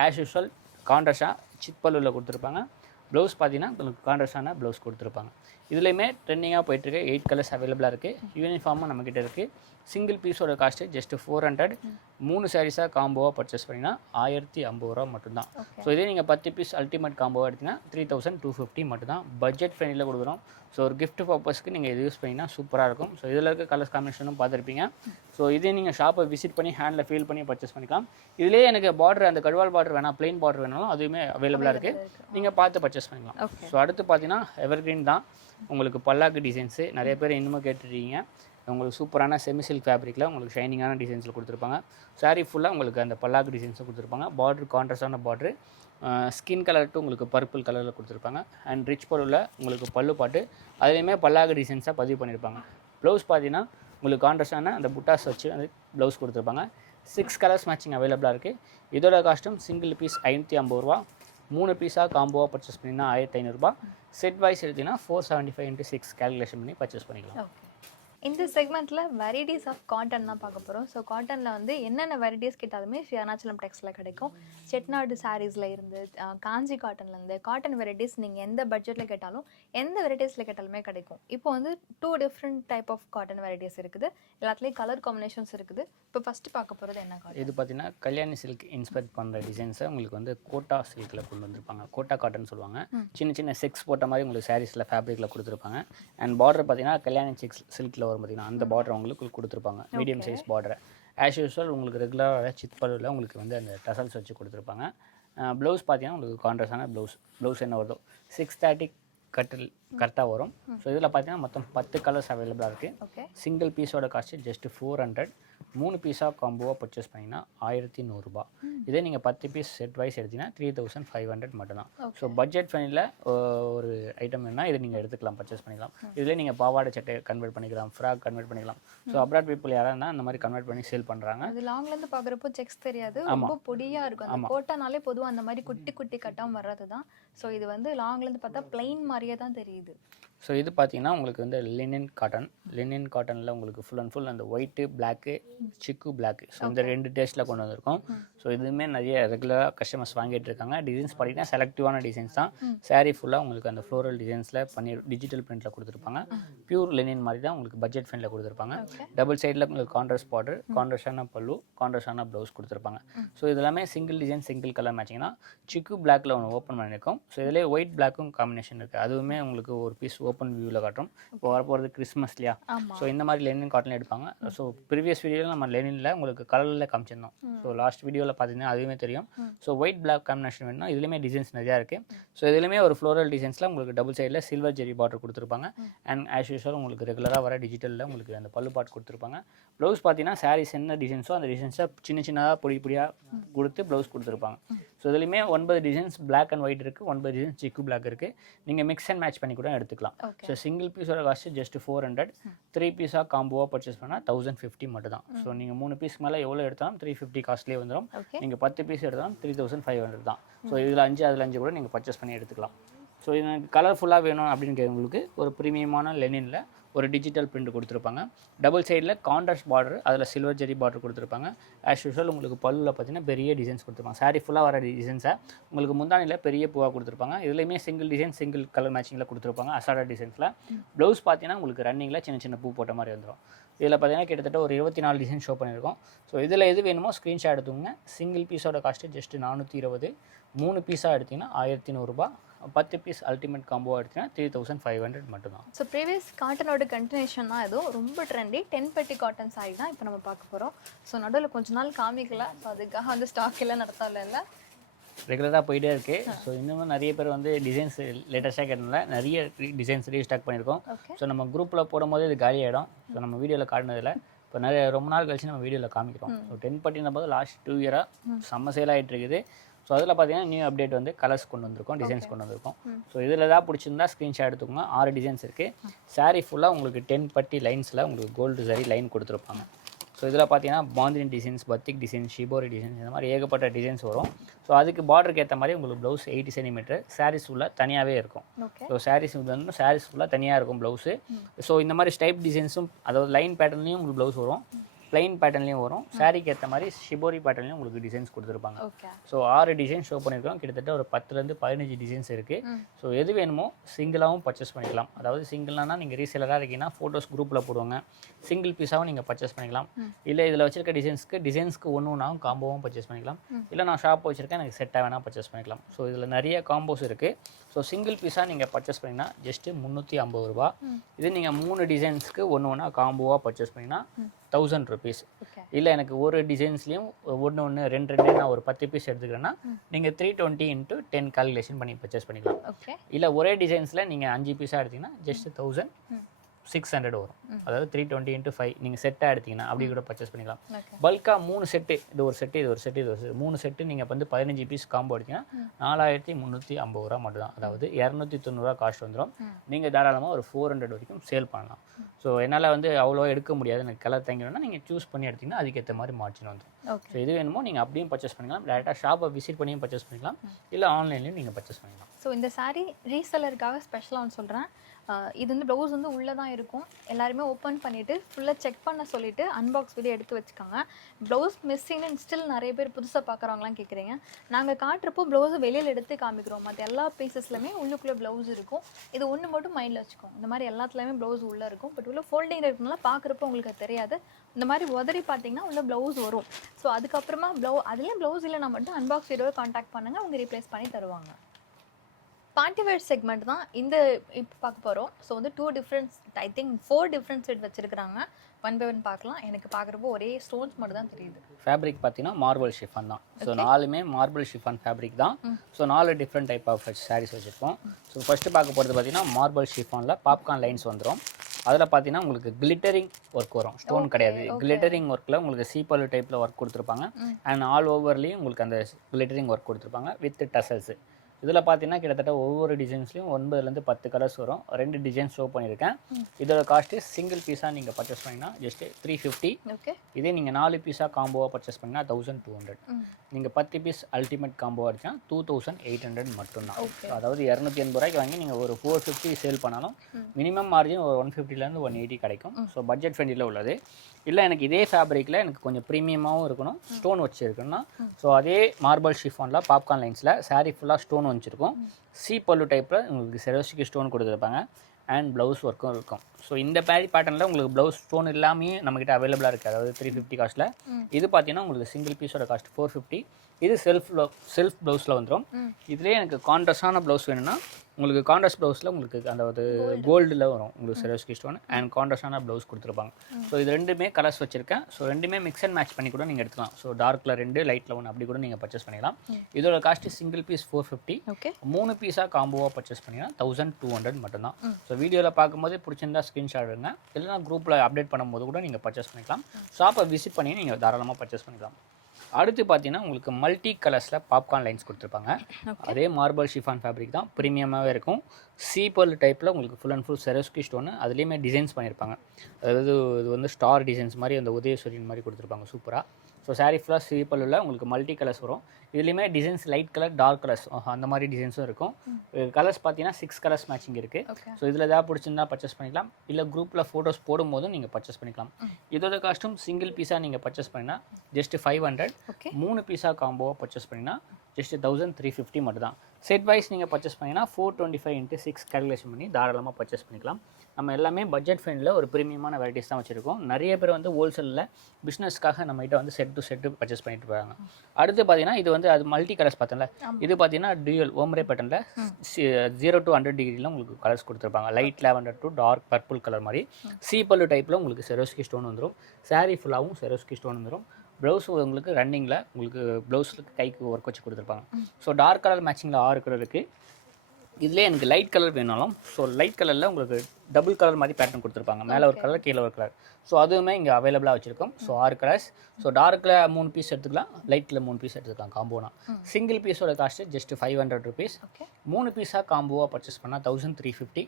ஆஸ் யூஷுவல் கான்ட்ராஸ்டாக சிக் பல்லுவில் கொடுத்துருப்பாங்க. ப்ளவுஸ் பார்த்தீங்கன்னா உங்களுக்கு கான்ட்ராஸ்டான ப்ளவுஸ் கொடுத்துருப்பாங்க. இதுலேயுமே ட்ரெண்டிங்காக போயிட்டுருக்கு. 8 கலர்ஸ் அவைலபிளாக இருக்குது. யூனிஃபார்மும் நம்மக்கிட்ட இருக்குது. சிங்கிள் பீஸோட காஸ்ட்டு ஜஸ்ட்டு 400. 3 சாரீஸாக காம்போவாக பர்ச்சேஸ் பண்ணிங்கன்னா 1050 ரூபா மட்டும்தான். ஸோ இதே நீங்கள் 10 பீஸ் அல்டிமேட் காம்போவாக எடுத்திங்கன்னா 3250 மட்டும்தான். பட்ஜெட் ஃப்ரெண்ட்லியில் கொடுக்குறோம். ஸோ ஒரு கிஃப்ட் பர்பஸ்க்கு நீங்கள் இது யூஸ் பண்ணிங்கன்னா சூப்பராக இருக்கும். ஸோ இதில் இருக்க கலர்ஸ் காம்பினேஷனும் பார்த்துருப்பீங்க. ஸோ இதே நீங்கள் ஷாப்பை விசிட் பண்ணி ஹேண்டில் ஃபீல் பண்ணி பர்ச்சேஸ் பண்ணிக்கலாம். இதிலே எனக்கு பார்டர் அந்த கட்வால் பார்டர் வேணாம், பிளெயின் பார்டர் வேணாலும் அதுவுமே அவைலபிளாக இருக்குது. நீங்கள் பார்த்து பர்ச்சேஸ் பண்ணிக்கலாம். ஸோ அடுத்து பார்த்தீங்கன்னா எவர்கிரீன் தான். உங்களுக்கு பல்லாக்கு டிசைன்ஸு நிறைய பேர் இன்னமும் கேட்டுருக்கீங்க. உங்களுக்கு சூப்பரான செமி சில்க் ஃபேப்ரிக்கில் உங்களுக்கு ஷைனிங்கான டிசைன்ஸில் கொடுத்துருப்பாங்க. சாரீ ஃபுல்லாக உங்களுக்கு அந்த பல்லாக்கு டிசைன்ஸும் கொடுத்துருப்பாங்க. பார்டர் கான்ட்ராஸ்டான பார்டரு, ஸ்கின் கலர் டு உங்களுக்கு பர்பிள் கலரில் கொடுத்துருப்பாங்க. அண்ட் ரிச் பல்லுவில் உங்களுக்கு பல்லு பாட்டு அதுலேயுமே பல்லாக்கு டிசைன்ஸாக பதிவு பண்ணியிருப்பாங்க. ப்ளவுஸ் பார்த்தீங்கன்னா உங்களுக்கு கான்ட்ராஸ்டான அந்த புட்டாஸ் வச்சு அந்த ப்ளவுஸ் கொடுத்துருப்பாங்க. 6 கலர்ஸ் மேட்சிங் அவைலபிளாக இருக்குது. இதோட காஸ்ட்டும் சிங்கிள் பீஸ் 550 ரூபா. 3 பீஸாக காம்போவாக பர்ச்சேஸ் பண்ணிங்கன்னா 1500 ரூபா. செட் வைஸ் எடுத்திங்கன்னா 475 into 6 கேல்குலேஷன் பண்ணி பர்ச்சேஸ் பண்ணிக்கலாம். இந்த செக்மெண்ட்டில் வெரைட்டிஸ் ஆஃப் காட்டன் தான் பார்க்க போகிறோம். ஸோ காட்டனில் வந்து என்னென்ன வெரைட்டிஸ் கேட்டாலுமே ஸ்ரீ அருணாச்சலம் டெக்ஸ்டில் கிடைக்கும். செட்நாடு சாரீஸில் இருந்து காஞ்சி காட்டன்லேருந்து காட்டன் வெரைட்டிஸ் நீங்கள் எந்த பட்ஜெட்டில் கேட்டாலும் எந்த வெரைட்டிஸில் கேட்டாலுமே கிடைக்கும். இப்போ வந்து 2 different type of cotton varieties இருக்குது. எல்லாத்துலேயும் கலர் காம்பினேஷன்ஸ் இருக்குது. இப்போ ஃபஸ்ட்டு பார்க்க போகிறது என்ன காட்டன்? இது பார்த்தீங்கன்னா கல்யாணி சில்க் இன்ஸ்பெக்ட் பண்ணுற டிசைன்ஸை உங்களுக்கு வந்து கோட்டா சில்கில் கொண்டு வந்திருப்பாங்க. கோட்டா காட்டன் சொல்லுவாங்க. சின்ன சின்ன செக்ஸ் போட்ட மாதிரி உங்களுக்கு சாரீஸில் ஃபேப்ரிக்கில் கொடுத்துருப்பாங்க. அண்ட் பார்டர் பார்த்தீங்கன்னா கல்யாணி சில்கில் வரும் பார்த்தீங்கன்னா அந்த பார்டர் உங்களுக்கு கொடுத்துருப்பாங்க. Medium size border. As usual உங்களுக்கு ரெகுலராக சித் பல்லுவில் உங்களுக்கு வந்து அந்த டசல்ஸ் வச்சு கொடுத்துருப்பாங்க. ப்ளவுஸ் பார்த்தீங்கன்னா உங்களுக்கு கான்ட்ராஸ்டான ப்ளவுஸ் என்ன வருதோ 630 கட்டில் கரெக்டாக வரும். ஸோ இதில் பார்த்தீங்கன்னா மொத்தம் 10 கலர்ஸ் அவைலபிளாக இருக்குது. சிங்கிள் பீஸோட காஸ்ட்டு ஜஸ்ட் 400. 3 பீஸாக காம்போவாக பர்ச்சேஸ் பண்ணிங்கன்னா 1100 ரூபா. இதே நீங்கள் 10 பீஸ் செட் வைஸ் எடுத்தீங்கன்னா 3500 மட்டும்தான். ஸோ பட்ஜெட் ஃப்ரெண்ட்லியில் ஒரு ஐட்டம் வேணால் இதை நீங்கள் எடுத்துக்கலாம், பர்ச்சேஸ் பண்ணிக்கலாம். இதில் நீங்கள் பாவாடை சட்டை கன்வெர்ட் பண்ணிக்கலாம், ஃப்ராக் கன்வெர்ட் பண்ணிக்கலாம். ஸோ அப்ராட் பீப்புள் யாராவது அந்த மாதிரி கன்வெர்ட் பண்ணி சேல் பண்ணுறாங்க. அது லாங்லேருந்து பார்க்குறப்போ செக்ஸ் தெரியாது, ரொம்ப பொடியாக இருக்கும். அந்த கோட்டானாலே பொதுவாக அந்த மாதிரி குட்டி குட்டி கட்டாமல் வர்றது தான். ஸோ இது வந்து லாங்லேருந்து பார்த்தா பிளைன் மாதிரியே தான் தெரியுது. ஸோ இது பார்த்தீங்கன்னா உங்களுக்கு வந்து லினன் காட்டனில் உங்களுக்கு ஃபுல் அண்ட் ஃபுல் அந்த ஒயிட்டு பிளாக்கு சிக்கு பிளாக்கு. ஸோ இந்த 2 டேஸ்ட்டில் கொண்டு வந்திருக்கோம். ஸோ இதுவுமே நிறைய ரெகுலராக கஸ்டமர்ஸ் வாங்கிட்டு இருக்காங்க. டிசைன்ஸ் பார்த்தீங்கன்னா செலக்டிவான டிசைன்ஸ் தான். சாரீ ஃபுல்லாக உங்களுக்கு அந்த ஃப்ளோரல் டிசைன்ஸில் பண்ணி டிஜிட்டல் பிரிண்டில் கொடுத்துருப்பாங்க. பியூர் லினன் மாதிரி தான் உங்களுக்கு பட்ஜெட் ஃப்ரெண்டில் கொடுத்துருப்பாங்க. டபுள் சைடில் உங்களுக்கு கான்ட்ராஸ்ட் பார்டர், கான்ட்ராஸ்டான பல்லு, கான்ட்ராஸ்டான ப்ளவுஸ் கொடுத்துருப்பாங்க. ஸோ இது எல்லாமே சிங்கிள் டிசைன் சிங்கிள் கலர் மேட்சிங்னா சிக்கு பிளாக்ல ஒன்று ஓப்பன் பண்ணியிருக்கோம். ஸோ இதிலே ஒயிட் பிளாக்கும் காம்பினேஷன் இருக்குது. அதுவுமே உங்களுக்கு ஒரு பீஸ் ஓப்பன் வியூவில் காட்டும். இப்போ வரப்போகிறது கிறிஸ்மஸ் இல்லையா? ஸோ இந்த மாதிரி லெனின் காட்டன் எடுப்பாங்க. ஸோ ப்ரீவியஸ் வீடியோவில் நம்ம லெனினில் உங்களுக்கு கலரில் காமிச்சிருந்தோம். ஸோ லாஸ்ட் வீடியோவில் பார்த்தீங்கன்னா அதுவுமே தெரியும். ஸோ ஒயிட் பிளாக் காம்பினேஷன் வேணும்னா இதுலேயுமே டிசைன்ஸ் நிறையா இருக்குது. ஸோ இதுலேயுமே ஒரு ஃப்ளோரல் டிசைன்ஸில் உங்களுக்கு டபுள் சைடில் சில்வர் ஜெரி பார்டர் கொடுத்துருப்பாங்க. அண்ட் ஆஸ் யூஸ்வல் உங்களுக்கு ரெகுலராக வர டிஜிட்டலில் உங்களுக்கு அந்த பல்லு பாட் கொடுத்துருப்பாங்க. ப்ளவுஸ் பார்த்தீங்கன்னா சாரீஸ் என்ன டிசைன்ஸோ அந்த டிசைன்ஸை சின்னதாக பொடியாக கொடுத்து ப்ளவுஸ் கொடுத்துருப்பாங்க. ஸோ இதுலேயுமே 9 டிசைன்ஸ் பிளாக் அண்ட் ஒயிட் இருக்குது, 9 டிசைன்ஸ் சிக்கு பிளாக் இருக்குது. நீங்கள் மிக்ஸ் அண்ட் மேட்ச் பண்ணி கூட எடுத்துக்கலாம். ஸோ சிங்கிள் பீஸோட காஸ்ட்டு ஜஸ்ட் 400. 3 பீஸாக காம்போவாக பர்ச்சேஸ் பண்ணால் 1050 மட்டும் தான். ஸோ நீங்கள் 3 பீஸ்க்கு மேலே எவ்வளோ எடுத்தாலும் 350 காஸ்ட்லேயே வந்துடும். நீங்கள் 10 பீஸ் எடுத்தாலும் 3500 தான். ஸோ இதில் 5 அதில் 5 கூட நீங்கள் பர்ச்சேஸ் பண்ணி எடுத்துக்கலாம். ஸோ எனக்கு கலர்ஃபுல்லாக வேணும் அப்படின்னு கேட்குறவங்களுக்கு ஒரு ப்ரீமியமான லெனினில் ஒரு டிஜிட்டல் பிரிண்ட் கொடுத்துருப்பாங்க. டபுள் சைடில் கான்ட்ராஸ்ட் பார்டர், அதில் சில்வர் ஜெரி பார்டர் கொடுத்துருப்பாங்க. ஆஸ் யூஸ்வல் உங்களுக்கு பல்லில் பார்த்தீங்கன்னா பெரிய டிசைன்ஸ் கொடுத்துருப்பாங்க. சாரீ ஃபுல்லாக வர டிசைன்ஸை உங்களுக்கு முந்தானியில் பெரிய பூவாக கொடுத்துருப்பாங்க. இதுலேயுமே சிங்கிள் டிசைன் சிங்கிள் கலர் மேட்சிங்கில் கொடுத்துருப்பாங்க. அசாடா டிசைன்ஸில் ப்ளவுஸ் பார்த்தீங்கன்னா உங்களுக்கு ரன்னிங்கில் சின்ன சின்ன பூ போட்ட மாதிரி வந்துடும். இதில் பார்த்தீங்கன்னா கிட்டத்தட்ட ஒரு 24 டிசைன் ஷோ பண்ணியிருக்கோம். ஸோ இதில் எது வேணுமோ ஸ்க்ரீன்ஷாட் எடுத்துங்க. சிங்கிள் பீஸோட காஸ்ட்டு ஜஸ்ட் 420. 3 பீஸாக எடுத்திங்கன்னா 1100 ரூபா. 10 பீஸ் அல்டிமேட் காம்போ எடுத்திங்கன்னா 3500 மட்டும்தான். ஸோ ப்ரீவியஸ் காட்டனோட கண்டினியூஷன் தான் ஏதோ ரொம்ப ட்ரெண்டி 10 பட்டி காட்டன் சாரி தான் இப்போ நம்ம பார்க்க போகிறோம். ஸோ நடுவில் கொஞ்ச நாள் காமிக்கல, ஸோ அதுக்காக வந்து ஸ்டாக் எல்லாம் நடத்தால இல்லை, ரெகுலராக போயிட்டே இருக்குது. ஸோ இன்னமும் நிறைய பேர் வந்து டிசைன்ஸ் லேட்டஸ்ட்டாக கேட்டனால நிறைய டிசைன்ஸ் ரீஸ்டாக் பண்ணியிருக்கோம். ஸோ நம்ம குரூப்பில் போடும்போது இது காலி ஆகிடும். ஸோ நம்ம வீடியோவில் காட்டினதில் இப்போ நிறைய ரொம்ப நாள் கழிச்சு நம்ம வீடியோவில் காமிக்கிறோம். ஸோ 10 பட்டின போது லாஸ்ட் 2 இயராக செம்ம சேல் ஆகிட்டு இருக்குது. ஸோ அதில் பார்த்தீங்கன்னா நியூ அப்டேட் வந்து கலர்ஸ் கொண்டு வந்திருக்கோம், டிசைன்ஸ் கொண்டு வந்திருக்கோம். ஸோ இதில் ஏதாவது பிடிச்சிருந்தா ஸ்க்ரீன்ஷாட் எடுத்துக்கோங்க. 6 டிசைன்ஸ் இருக்குது. சாரீ ஃபுல்லாக உங்களுக்கு 10 பட்டி லைன்ஸில் உங்களுக்கு கோல்டு சரி லைன் கொடுத்துருப்பாங்க. ஸோ இதில் பார்த்தீங்கன்னா bandhani designs, batik designs, shibori designs, இந்த மாதிரி ஏகப்பட்ட டிசைன்ஸ் வரும். ஸோ அதுக்கு பார்டருக்கு ஏற்ற மாதிரி உங்களுக்கு ப்ளவுஸ் 80 சென்டிமீட்டர், சாரீஸ் ஃபுல்லாக தனியாகவே இருக்கும். ஸோ சாரீஸ் வந்து சாரீஸ் ஃபுல்லாக தனியாக இருக்கும் ப்ளவுஸு. ஸோ இந்த மாதிரி ஸ்டைப் டிசைன்ஸும், அதாவது லைன் பேட்டர்ன்லேயும் உங்களுக்கு ப்ளவுஸ் வரும், ப்ளைன் பேட்டர்ன்லேயும் வரும், சாரீக்கு ஏற்ற மாதிரி ஷிபோரி பேட்டர்ன்லேயும் உங்களுக்கு டிசைன்ஸ் கொடுத்துருப்பாங்க. ஸோ 6 டிசைன் ஷோ பண்ணியிருக்கோம். கிட்டத்தட்ட ஒரு 10லேருந்து 15 டிசைன்ஸ் இருக்குது. ஸோ எது வேணுமோ சிங்கிளாகவும் பர்ச்சேஸ் பண்ணிக்கலாம். அதாவது சிங்கிள்னா நீங்கள் ரீசேலராக இருக்கீங்கன்னா ஃபோட்டோஸ் குரூப்பில் போடுவாங்க, சிங்கிள் பீஸாகவும் நீங்கள் பர்ச்சேஸ் பண்ணிக்கலாம். இல்லை இதில் வச்சிருக்க டிசைன்ஸ்க்கு ஒன்றுனாவும் காம்போவும் பர்ச்சேஸ் பண்ணிக்கலாம். இல்லை நான் ஷாப் வச்சுருக்கேன், எனக்கு செட்டாக வேணால் பர்ச்சேஸ் பண்ணிக்கலாம். ஸோ இதில் நிறைய காம்போஸ் இருக்குது. ஸோ சிங்கிள் பீஸாக நீங்கள் பர்ச்சேஸ் பண்ணிங்கன்னா ஜஸ்ட்டு 350 ரூபா. இது நீங்கள் 3 டிசைன்ஸ்க்கு ஒன்று காம்போவாக பர்ச்சேஸ் பண்ணிங்கன்னா 1000 ருபீஸ். இல்லை எனக்கு ஒரு டிசைன்ஸ்லேயும் ஒன்று ரெண்டு நான் ஒரு 10 பீஸ் எடுத்துக்கிறேன்னா நீங்கள் 320 × 10 கால்குலேஷன் பண்ணி பர்ச்சேஸ் பண்ணிக்கலாம். இல்லை ஒரே டிசைன்ஸில் நீங்கள் 5 பீஸாக எடுத்திங்கன்னா ஜஸ்ட் 1600 வரும். அதாவது 320 × 5 நீங்கள் செட்டாக எடுத்திங்கன்னா அப்படி கூட பர்ச்சேஸ் பண்ணிக்கலாம். பல்காக 3 செட்டு, இது ஒரு செட்டு, இது ஒரு செட்டு, இது ஒரு செட்டு, 3 செட்டு நீங்கள் வந்து 15 பீஸ் காம்போ எடுத்திங்கன்னா 4350 ரூபா மட்டும் தான். அதாவது 290 ரூபா காஸ்ட் வந்துடும். நீங்கள் தாராளமாக ஒரு 400 வரைக்கும் சேல் பண்ணலாம். ஸோ என்னால் வந்து அவ்வளோ எடுக்க முடியாது, எனக்கு கலர் தங்கினா நீங்கள் சூஸ் பண்ணி எடுத்திங்கன்னா அதுக்கேற்ற மாதிரி மார்ஜின் வந்துடும். ஸோ இது வேணுமோ நீங்கள் அப்படியும் பர்ச்சேஸ் பண்ணிக்கலாம், டேரெக்டாக ஷாப்பை விசிட் பண்ணியும் பர்ச்சேஸ் பண்ணிக்கலாம், இல்லை ஆன்லைன்லேயும் நீங்கள் பர்ச்சேஸ் பண்ணிக்கலாம். ஸோ இந்த சாரீ ரீசெல்லருக்காக ஸ்பெஷலாக ஒன்று சொல்கிறேன். இது வந்து ப்ளவுஸ் வந்து உள்ளே தான் இருக்கும். எல்லாருமே ஓப்பன் பண்ணிவிட்டு ஃபுல்லாக செக் பண்ண சொல்லிவிட்டு அன்பாக்ஸ் வீடியோ எடுத்து வச்சுக்காங்க. ப்ளவுஸ் மிஸ்ஸிங்னு ஸ்டில் நிறைய பேர் புதுசாக பார்க்குறவங்களாம் கேட்குறீங்க. நாங்கள் காட்டுறப்போ ப்ளவுஸை வெளியில் எடுத்து காமிக்கிறோம். மற்ற எல்லா பீசஸ்லையுமே உள்ளுக்குள்ளே ப்ளவுஸ் இருக்கும். இது ஒன்று மட்டும் மைண்டில் வச்சுக்கோங்க, இந்த மாதிரி எல்லாத்துலேயுமே ப்ளவுஸ் உள்ளே இருக்கும். பட் உள்ள ஃபோல்டிங் இருக்கிறதுனால பார்க்குறப்போ உங்களுக்கு தெரியாது. இந்த மாதிரி உதறி பார்த்தீங்கன்னா உள்ள ப்ளவுஸ் வரும். ஸோ அதுக்கப்புறமா அதுலேயும் ப்ளவுஸ் இல்லைனா மட்டும் அன்பாக்ஸ் வீடியோவை காண்டாக்ட் பண்ணுங்கள், அவங்க ரீப்ளேஸ் பண்ணி தருவாங்க. பார்ட்டி வேர் செக்மெண்ட் தான் இந்த இப்போ பார்க்க போகிறோம். ஸோ வந்து 2 differents, I think 4 different set வச்சுருக்காங்க. ஒன் பை ஒன் பார்க்கலாம். எனக்கு பார்க்குறப்போ ஒரே ஸ்டோன்ஸ் மட்டும் தான் தெரியுது. ஃபேப்ரிக் பார்த்தீங்கன்னா மார்பிள் ஷிஃபான் தான். ஸோ 4மே மார்பிள் ஷிஃபான் ஃபேப்ரிக் தான். So 4 different type of sarees வச்சுருக்கோம். ஸோ ஃபஸ்ட்டு பார்க்க போகிறது பார்த்தீங்கன்னா மார்பிள் ஷிஃபானில் பாப்கார்ன் லைன்ஸ் வந்துடும். அதில் பார்த்தீங்கன்னா உங்களுக்கு கிளிட்டரிங் ஒர்க் வரும், ஸ்டோன் கிடையாது. கிளிட்டரிங் ஒர்க்கில் உங்களுக்கு சீப்பல் டைப்பில் ஒர்க் கொடுத்துருப்பாங்க. அண்ட் ஆல் ஓவர்லேயும் உங்களுக்கு அந்த கிளிட்டரிங் ஒர்க் கொடுத்துருப்பாங்க வித் டசல்ஸு. இதில் பார்த்தீங்கன்னா கிட்டத்தட்ட ஒவ்வொரு டிசைன்ஸ்லையும் 9லேருந்து 10 கலர்ஸ் வரும். 2 டிசைன்ஸ் ஷோ பண்ணியிருக்கேன். இதோட காஸ்ட்டு சிங்கிள் பீஸாக நீங்கள் பர்ச்சேஸ் பண்ணிங்கன்னா ஜஸ்ட்டு 350. இதே நீங்கள் 4 பீஸாக காம்போவாக பர்ச்சேஸ் பண்ணிங்கன்னா 1200. நீங்கள் 10 பீஸ் அல்டிமேட் காம்போவாக அடிச்சா 2800 மட்டும்தான். அதாவது 280 ரூபாய்க்கு வாங்கி நீங்கள் ஒரு 450 சேல் பண்ணாலும் மினிமம் மார்ஜின் ஒரு 150லேருந்து 180 கிடைக்கும். ஸோ பட்ஜெட் ஃப்ரெண்ட்லியில் உள்ளது. இல்லை எனக்கு இதே ஃபேப்ரிக்கில் எனக்கு கொஞ்சம் ப்ரீமியமாகவும் இருக்கணும், ஸ்டோன் வச்சுருக்குன்னா ஸோ அதே மார்பிள் ஷிஃபானில் பாப்கார்ன் லைன்ஸில் சாரீ ஃபுல்லாக ஸ்டோன் வச்சுருக்கும். சி பல்லு டைப்பில் உங்களுக்கு செரோசிக்கு ஸ்டோன் கொடுத்துருப்பாங்க. அண்ட் ப்ளவுஸ் ஒர்க்கும் இருக்கும். ஸோ இந்த பேட்டர்னில் உங்களுக்கு ப்ளவுஸ் ஸ்டோன் எல்லாமே நம்மக்கிட்ட அவைலபிளாக இருக்குது. அதாவது 350 காஸ்ட்டில். இது பார்த்தீங்கன்னா உங்களுக்கு சிங்கிள் பீஸோட காஸ்ட் 450. இது செல்ஃப் ப்ளவுஸில் வந்துடும். இதுலேயே எனக்கு கான்ட்ராஸ்டான ப்ளவுஸ் வேணும்னா உங்களுக்கு கான்ட்ராஸ்ட் ப்ளவுஸில் உங்களுக்கு அந்த கோல்டில் வரும் உங்களுக்கு செரோஸ்கி ஸ்டோன் அண்ட் கான்ட்ராஸ்டான ப்ளவுஸ் கொடுத்துருப்பாங்க. ஸோ இது ரெண்டுமே கலர்ஸ் வச்சுருக்கேன். ஸோ ரெண்டுமே மிக்ஸ் அண்ட் மேட்ச் பண்ணி கூட நீங்கள் எடுத்துக்கலாம். ஸோ டார்க்கில் 2 லைட்டில் 1 அப்படி கூட நீங்கள் பர்ச்சேஸ் பண்ணிக்கலாம். இதோட காஸ்ட்டு சிங்கிள் பீஸ் 450. 3 பீஸாக காம்போவாக பர்ச்சேஸ் பண்ணிங்கன்னா 1200 மட்டும்தான். ஸோ வீடியோவில் பார்க்கும்போது பிடிச்சிருந்தா ஸ்க்ரீன்ஷாட் எடுங்க, இல்லைனா குரூப்பில் அப்டேட் பண்ணும்போது கூட நீங்கள் பர்ச்சேஸ் பண்ணிக்கலாம். ஷாப்பை விசிட் பண்ணி நீங்கள் தாராளமாக பர்ச்சேஸ் பண்ணிக்கலாம். அடுத்து பார்த்தீங்கன்னா உங்களுக்கு மல்டி கலர்ஸில் பாப்கார்ன் லைன்ஸ் கொடுத்துருப்பாங்க. அதே மார்பிள் ஷிஃபான் ஃபேப்ரிக் தான், ப்ரீமியமாகவே இருக்கும். சீப்பல் டைப்பில் உங்களுக்கு ஃபுல் அண்ட் ஃபுல் செரோஸ்கி ஸ்டோனு அதுலேயுமே டிசைன்ஸ் பண்ணியிருப்பாங்க. அதாவது இது வந்து ஸ்டார் டிசைன்ஸ் மாதிரி அந்த உதயசூரியன் மாதிரி கொடுத்துருப்பாங்க சூப்பராக. ஸோ சாரீ ஃபுல்லாக சீப்பல்லில் உங்களுக்கு மல்டி கலர்ஸ் வரும். இதுலேயுமே designs light colour, dark colours அந்த மாதிரி டிசைன்ஸும் இருக்கும். கலர்ஸ் பார்த்தீங்கன்னா 6 கலர்ஸ் மேட்சிங் இருக்குது. ஸோ இதில் ஏதாவது பிடிச்சிருந்தா பர்ச்சேஸ் பண்ணிக்கலாம், இல்லை குரூப்பில் ஃபோட்டோஸ் போடும்போதும் நீங்கள் பர்ச்சேஸ் பண்ணிக்கலாம். இதோட காஸ்ட்டும் சிங்கிள் பீஸாக நீங்கள் பர்ச்சேஸ் பண்ணினா ஜஸ்ட் 500. 3 பீஸாக காம்போவாக பர்ச்சேஸ் பண்ணினா ஜஸ்ட் 1350 மட்டும் தான். செட் வைஸ் நீங்கள் பர்ச்சேஸ் பண்ணிங்கன்னா 425 × 6 கேல்குலேஷன் பண்ணி தாராளமாக பர்ச்சேஸ் பண்ணிக்கலாம். நம்ம எல்லாமே பட்ஜெட் ஃப்ரெண்டில் ஒரு ப்ரீமியமான வெரைட்டிஸ் தான் வச்சுருக்கோம். நிறைய பேர் வந்து ஹோல்சேலில் பிஸ்னஸ்க்காக நம்மகிட்ட வந்து செட் டு செட்டு பர்ச்சேஸ் பண்ணிட்டு போகிறாங்க. அடுத்து பார்த்தீங்கன்னா இது வந்து அது மல்டி கலர்ஸ் பார்த்தோம்ல, இது பார்த்தீங்கன்னா டியூயல் ஓம்ரே பேட்டர்னில் 0 to 100 டிகிரியில் உங்களுக்கு கலர்ஸ் கொடுத்துருப்பாங்க. Light lavender to dark purple colour மாதிரி. சீப்பல்லு டைப்பில் உங்களுக்கு செரோஸ்கி ஸ்டோன் வந்துடும். சாரீ ஃபுல்லாகவும் செரோஸ்கி ஸ்டோன் வந்துடும். ப்ளவுஸ் உங்களுக்கு ரன்னிங்கில் உங்களுக்கு ப்ளவுஸுக்கு கைக்கு ஒர்க் வச்சு கொடுத்துருப்பாங்க. ஸோ டார்க் கலர் மேட்சிங்கில் 6 கலர் இருக்குது. இதிலே எனக்கு லைட் கலர் வேணாலும் ஸோ லைட் கலரில் உங்களுக்கு டபுள் கலர் மாதிரி பேட்டர்ன் கொடுத்துருப்பாங்க. மேலே ஒரு கலர், கீழே ஒரு கலர். ஸோ அதுவுமே இங்கே அவைலபிளாக வச்சுருக்கோம். So 6 colours. ஸோ டார்க்கில் 3 பீஸ் எடுத்துக்கலாம், லைட்டில் 3 பீஸ் எடுத்துக்கலாம் காம்போனா. சிங்கிள் பீஸோட காஸ்ட்டு ஜஸ்ட் 500 ருபீஸ். 3 பீஸாக காம்போவாக பர்ச்சேஸ் பண்ணால் 1350.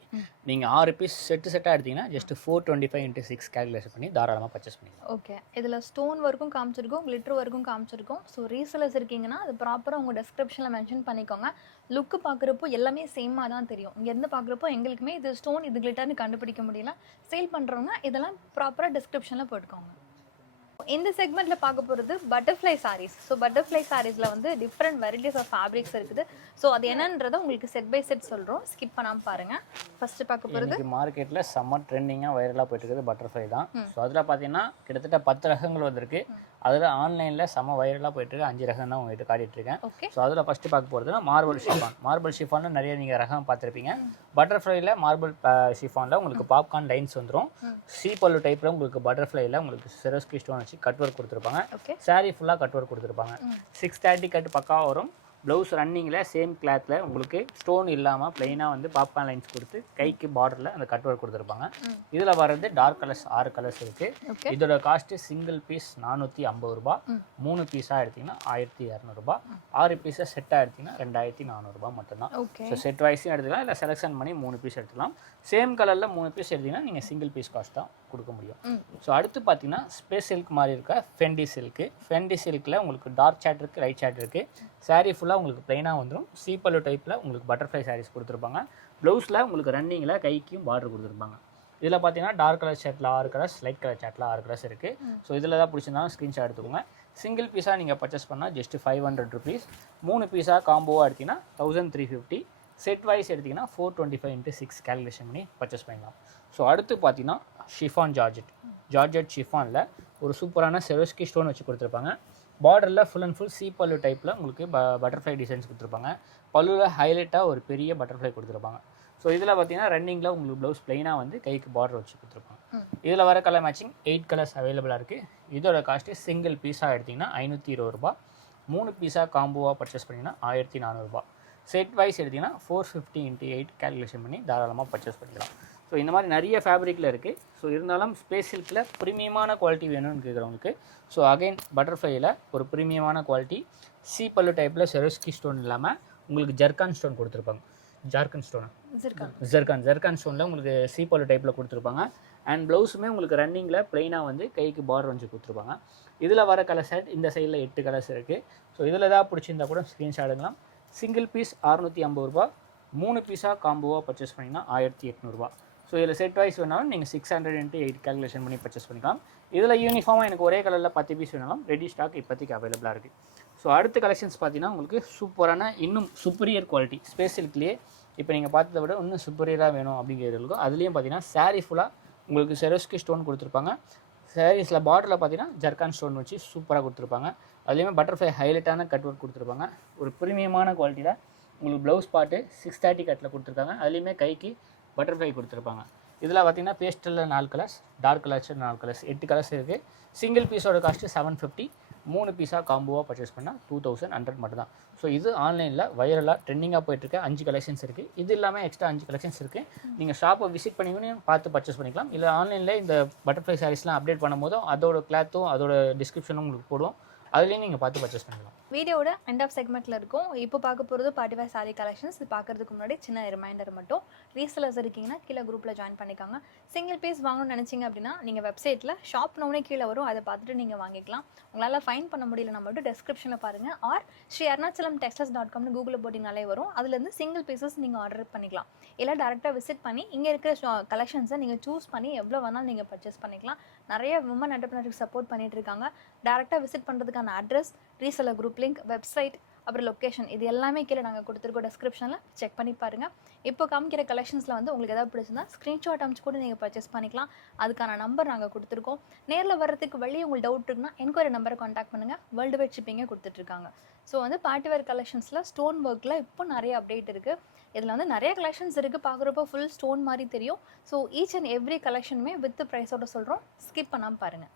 நீங்கள் 6 பீஸ் செட்டாக எடுத்திங்கன்னா ஜஸ்ட் 425 × 6 கேல்குலேஷன் பண்ணி தாராளமாக பர்ச்சேஸ் பண்ணிக்கலாம். ஓகே, இதில் ஸ்டோன் ஒர்க்கும் காமிச்சிருக்கோம், கிளிட்டர் ஒர்க்கும் காமிச்சிருக்கோம். ஸோ ரீசெலர்ஸ் இருக்கீங்கன்னா அது ப்ராப்பராக உங்கள் டெஸ்கிரிப்ஷனில் மென்ஷன் பண்ணிக்கோங்க. லுக்கு பார்க்குறப்போ எல்லாமே சேமாக தான் தெரியும். இங்கேருந்து பார்க்குறப்போ எங்களுக்குமே இது ஸ்டோன் இது கிளிட்டர்னு கண்டுபிடிக்க முடியல. சேல் பண்ணுறவங்க இதெல்லாம் ப்ராப்பராக டெஸ்கிரிப்ஷனில் போட்டுக்கோங்க. இந்த செக்மெண்ட்டில் பார்க்க போகிறது பட்டர்ஃப்ளை சாரீஸ். ஸோ பட்டர்ஃப்ளை சாரீஸில் வந்து டிஃப்ரெண்ட் வெரைட்டிஸ் ஆஃப் ஃபேப்ரிக்ஸ் இருக்குது. ஸோ அது என்னன்றதை உங்களுக்கு செட் பை செட் சொல்கிறோம், ஸ்கிப் பண்ணாமல் பாருங்கள். ஃபஸ்ட்டு பார்க்க போகிறது மார்க்கெட்டில் செம்ம ட்ரெண்டிங்காக வைரலாக போயிட்டு இருக்குது பட்டர்ஃப்ளை தான். ஸோ அதில் பார்த்தீங்கன்னா கிட்டத்தட்ட 10 ரகங்கள் வந்திருக்கு. அதில் ஆன்லைனில் செம்ம வைரலாக போயிட்டு இருக்கு. 5 ரகம் தான் உங்கள்கிட்ட காட்டிட்டு இருக்கேன். ஸோ அதில் ஃபஸ்ட்டு பார்க்க போகிறதுனா மார்பிள் ஷிஃபான். மார்பிள் ஷிஃபானில் நிறைய நீங்கள் ரகம் பார்த்துருப்பீங்க. பட்டர்ஃப்ளைல மார்பிள் ஷிஃபானில் உங்களுக்கு பாப்கார்ன் லைன்ஸ் வந்துடும். சி பல்லு டைப்பில் உங்களுக்கு பட்டர்ஃப்ளைல உங்களுக்கு செரோஸ்கி ஸ்டோன் வச்சு கட் ஒர்க் கொடுத்துருப்பாங்க. சாரீ ஃபுல்லாக கட் ஒர்க் கொடுத்துருப்பாங்க. 630 கட் பக்காவாக வரும். ப்ளவுஸ் ரன்னிங்கில் சேம் கிளாத்தில் உங்களுக்கு ஸ்டோன் இல்லாமல் ப்ளைனாக வந்து பாப்கார்ன் லைன்ஸ் கொடுத்து கைக்கு பார்டரில் அந்த கட் ஒர்க் கொடுத்துருப்பாங்க. இதில் வர்றது டார்க் கலர்ஸ் 6 கலர்ஸ் இருக்குது. இதோட காஸ்ட்டு சிங்கிள் பீஸ் 450 ரூபா. 3 பீஸாக எடுத்திங்கன்னா 1200 ரூபா. 6 பீஸாக செட்டாக எடுத்திங்கன்னா 2400 ரூபா மட்டும்தான். ஸோ செட் வைஸும் எடுத்துக்கலாம், இல்லை செலெக்ஷன் பண்ணி 3 பீஸ் எடுத்துக்கலாம். சேம் கலரில் 3 பீஸ் எடுத்திங்கன்னா நீங்கள் சிங்கிள் பீஸ் காஸ்ட் தான் கொடுக்க முடியும். ஸோ அடுத்து பார்த்தீங்கன்னா ஸ்பேஸ் சில்க் மாதிரி இருக்க ஃபெண்டி சில்க்கு. ஃபெண்டி சில்கில் உங்களுக்கு டார்க் சேட் இருக்குது, லைட் சேட் இருக்குது. சாரீ ஃபுல்லாக உங்களுக்கு ப்ளைனாக வந்துடும். சீப்பல்லு டைப்பில் உங்களுக்கு பட்டர்ஃப்ளை சாரீஸ் கொடுத்துருப்பாங்க. ப்ளவுஸில் உங்களுக்கு ரன்னிங்கில் கைக்கும் பார்டர் கொடுத்துருப்பாங்க. இதில் பார்த்தீங்கன்னா டார்க் கலர் ஷர்ட்டில் 6 கலர்ஸ், லைட் கலர் ஷர்ட்டில் 6 கலர்ஸ் இருக்குது. ஸோ இதில் தான் பிடிச்சிருந்தாலும் ஸ்க்ரீன்ஷாட் எடுத்துக்கோங்க. சிங்கிள் பீஸாக நீங்கள் பர்ச்சேஸ் பண்ணால் ஜஸ்ட் 500 ருபீஸ். 3 பீஸாக காம்போவாக எடுத்திங்கன்னா 1350. செட் வைஸ் எடுத்திங்கன்னா 425 × 6 கேல்குலேஷன் பண்ணி பர்ச்சேஸ் பண்ணிக்கலாம். ஸோ அடுத்து பார்த்தீங்கன்னா ஷிஃபான் ஜார்ஜெட் ஷிஃபானில் ஒரு சூப்பரான செரோஸ்கி ஸ்டோன் வச்சு கொடுத்துருப்பாங்க. பார்டரில் ஃபுல் அண்ட் ஃபுல் சி பல்லு டைப்பில் உங்களுக்கு பட்டர்ஃப்ளை டிசைன்ஸ் கொடுத்துருப்பாங்க. பல்லுவில் ஹைலைட்டாக ஒரு பெரிய பட்டர்ஃப்ளை கொடுத்துருப்பாங்க. ஸோ இதில் பார்த்தீங்கன்னா ரன்னிங்கில் உங்களுக்கு ப்ளவுஸ் ப்ளைனாக வந்து கைக்கு பார்டர் வச்சு கொடுத்துருப்பாங்க. இதில் வர கலர் மேட்சிங் 8 கலர்ஸ் அவைலபிளாக இருக்குது. இதோட காஸ்ட்டு சிங்கிள் பீஸாக எடுத்திங்கன்னா 520 ரூபா. 3 பீஸாக காம்போவாக பர்ச்சேஸ் பண்ணிங்கன்னா 1400 ரூபா. செட் வைஸ் எடுத்திங்கன்னா 450 × 8 கேல்குலேஷன் பண்ணி தாராளமாக பர்ச்சேஸ் பண்ணிக்கலாம். ஸோ இந்த மாதிரி நிறைய ஃபேப்ரிக்கில் இருக்குது. ஸோ இருந்தாலும் ஸ்பேஸ் சில்கில் ப்ரீமியமான குவாலிட்டி வேணும்னு கேட்குறவங்களுக்கு ஸோ அகைன் பட்டர்ஃப்ளையில் ஒரு ப்ரீமியமான குவாலிட்டி சி பல்லு டைப்பில் செரோஸ்கி ஸ்டோன் இல்லாமல் உங்களுக்கு ஜர்கான் ஸ்டோன் கொடுத்துருப்பாங்க. ஜர்கான் ஸ்டோனில் உங்களுக்கு சி பல்லு டைப்பில் கொடுத்துருப்பாங்க. அண்ட் ப்ளவுஸுமே உங்களுக்கு ரன்னிங்கில் ப்ளைனாக வந்து கைக்கு பார்டர் வந்து கொடுத்துருப்பாங்க. இதில் வர கலர் செட் இந்த சைடில் 8 கலர்ஸ் இருக்குது. ஸோ இதில் தான் பிடிச்சிருந்தா கூட ஸ்க்ரீன்ஷாட் எடுக்கலாம். சிங்கிள் பீஸ் 650 ரூபா. 3 பீஸாக காம்போவாக பர்ச்சேஸ் பண்ணிங்கன்னா 1800 ரூபா. ஸோ இதில் செட் வைஸ் வேணாலும் நீங்கள் 600 × 8 கேல்குலேஷன் பண்ணி பர்ச்சேஸ் பண்ணிக்கலாம். இதில் யூனிஃபார்மாக எனக்கு ஒரே கலரில் 10 பீஸ் வேணாலும் ரெடி ஸ்டாக் இப்போதைக்கு அவைலபிளாக இருக்குது. ஸோ அடுத்த கலெக்ஷன்ஸ் பார்த்தீங்கன்னா உங்களுக்கு சூப்பரான இன்னும் சுப்பீரியர் குவாலிட்டி ஸ்பேஸ் சில்க்லேயே இப்போ நீங்கள் பார்த்ததை விட இன்னும் சுப்பீரியராக வேணும் அப்படிங்கிறதுக்கும் அதுலேயும் பார்த்தீங்கன்னா சாரீ ஃபுல்லாக உங்களுக்கு செரோஸ்கி ஸ்டோன் கொடுத்துருப்பாங்க. சாரீஸில் பார்டரில் பார்த்தீங்கன்னா ஜர்கான் ஸ்டோன் வச்சு சூப்பராக கொடுத்துருப்பாங்க. அதுலேயுமே பட்டர்ஃப்ளை ஹைலைட்டான கட் ஒர்க் கொடுத்துருப்பாங்க. ஒரு ப்ரீமியமான குவாலிட்டியில் உங்களுக்கு ப்ளவுஸ் பார்ட்டு 630 கட்டில் கொடுத்துருக்காங்க. அதுலேயுமே கைக்கு பட்டர்ஃப்ளை கொடுத்துருப்பாங்க. இதில் பார்த்தீங்கன்னா பேஸ்டலில் 4 colours, dark colours 4 colours, 8 colours இருக்குது. சிங்கிள் பீஸோட காஸ்ட்டு 750. 3 பீஸாக காம்போவாக பர்ச்சேஸ் பண்ணால் 2100 மட்டும் தான். ஸோ இது ஆன்லைனில் வைரலாக ட்ரெண்டிங்காக போயிட்டுருக்க 5 கலெக்ஷன்ஸ் இருக்குது. இது இல்லாமல் எக்ஸ்ட்ரா 5 கலெக்ஷன்ஸ் இருக்குது. நீங்கள் ஷாப்பை விசிட் பண்ணி பார்த்து பர்ச்சேஸ் பண்ணிக்கலாம். இல்லை ஆன்லைனில் இந்த பட்டர்ஃப்ளை சாரீஸ்லாம் அப்டேட் பண்ணும்போதும் அதோட கிளாத்தும் அதோட டிஸ்கிரிப்ஷனும் உங்களுக்கு போடுவோம். அதுலேயும் நீங்கள் பார்த்து பர்ச்சேஸ் பண்ணிக்கலாம். வீடியோட எண்ட் ஆஃப் செக்மெண்ட்டில் இருக்கும். இப்போ பார்க்க போகிறது பார்ட்டிவேர் சாரீ கலெக்ஷன்ஸ். இது பார்க்கறதுக்கு முன்னாடி சின்ன ரிமைண்டர் மட்டும், ரீசெலர்ஸ் இருக்கீங்கன்னா கீழே குரூப்பில் ஜாயின் பண்ணிக்காங்க. சிங்கிள் பீஸ் வாங்கணும்னு நினச்சிங்க அப்படின்னா நீங்கள் வெப்சைட்டில் ஷாப் நோனே கீழே வரும், அதை பார்த்துட்டு நீங்கள் வாங்கிக்கலாம். உங்களால் ஃபைன் பண்ண முடியலன்னா மட்டும் டெஸ்கிரிப்ஷனில் பாருங்கள். ஆர் ஸ்ரீ அருணாச்சலம் textiles.com கூகுளில் போட்டிங்கனாலே வரும். அதுலேருந்து சிங்கிள் பீசஸ் நீங்கள் ஆர்டர் பண்ணிக்கலாம். இல்லை டேரெக்டாக விசிட் பண்ணி இங்கே இருக்கிற கலெக்ஷன்ஸை நீங்கள் சூஸ் பண்ணி எவ்வளோ வேணாலும் நீங்கள் பர்ச்சேஸ் பண்ணிக்கலாம். நிறைய விமன் என்டர்பிரினருக்கு சப்போர்ட் பண்ணிட்டு இருக்காங்க. டேரெக்டாக விசிட் பண்ணுறதுக்கான address, reseller group link, website, அப்புறம் லொக்கேஷன் இது எல்லாமே கீழே நாங்கள் கொடுத்துருக்கோம் டெஸ்கிரிப்ஷனில். செக் பண்ணி பாருங்கள். இப்போ காமிக்கிற கலெக்ஷன்ஸில் வந்து உங்களுக்கு எதாவது பிடிச்சிருந்தா ஸ்க்ரீன்ஷாட் அனுப்பிச்சு கூட நீங்கள் பர்ச்சேஸ் பண்ணிக்கலாம். அதுக்கான நம்பர் நாங்கள் கொடுத்துருக்கோம். நேரில் வர்றதுக்கு வழி உங்களுக்கு டவுட் இருக்குன்னா என்கொயரி நம்பரை காண்டாக்ட் பண்ணுங்கள். வேர்ல்டு வைட் ஷிப்பிங்கே கொடுத்துட்ருக்காங்க. ஸோ வந்து பார்ட்டிவேர் கலெக்ஷன்ஸில் ஸ்டோன் ஒர்க்கில் இப்போ நிறைய அப்டேட் இருக்குது. இதில் வந்து நிறைய கலெக்ஷன்ஸ் இருக்குது. பார்க்குறப்போ ஃபுல் ஸ்டோன் மாதிரி தெரியும். ஸோ ஈச் அண்ட் எவ்ரி கலெக்ஷனுமே வித் ப்ரைஸோட சொல்கிறோம். ஸ்கிப் பண்ணாமல் பாருங்கள்.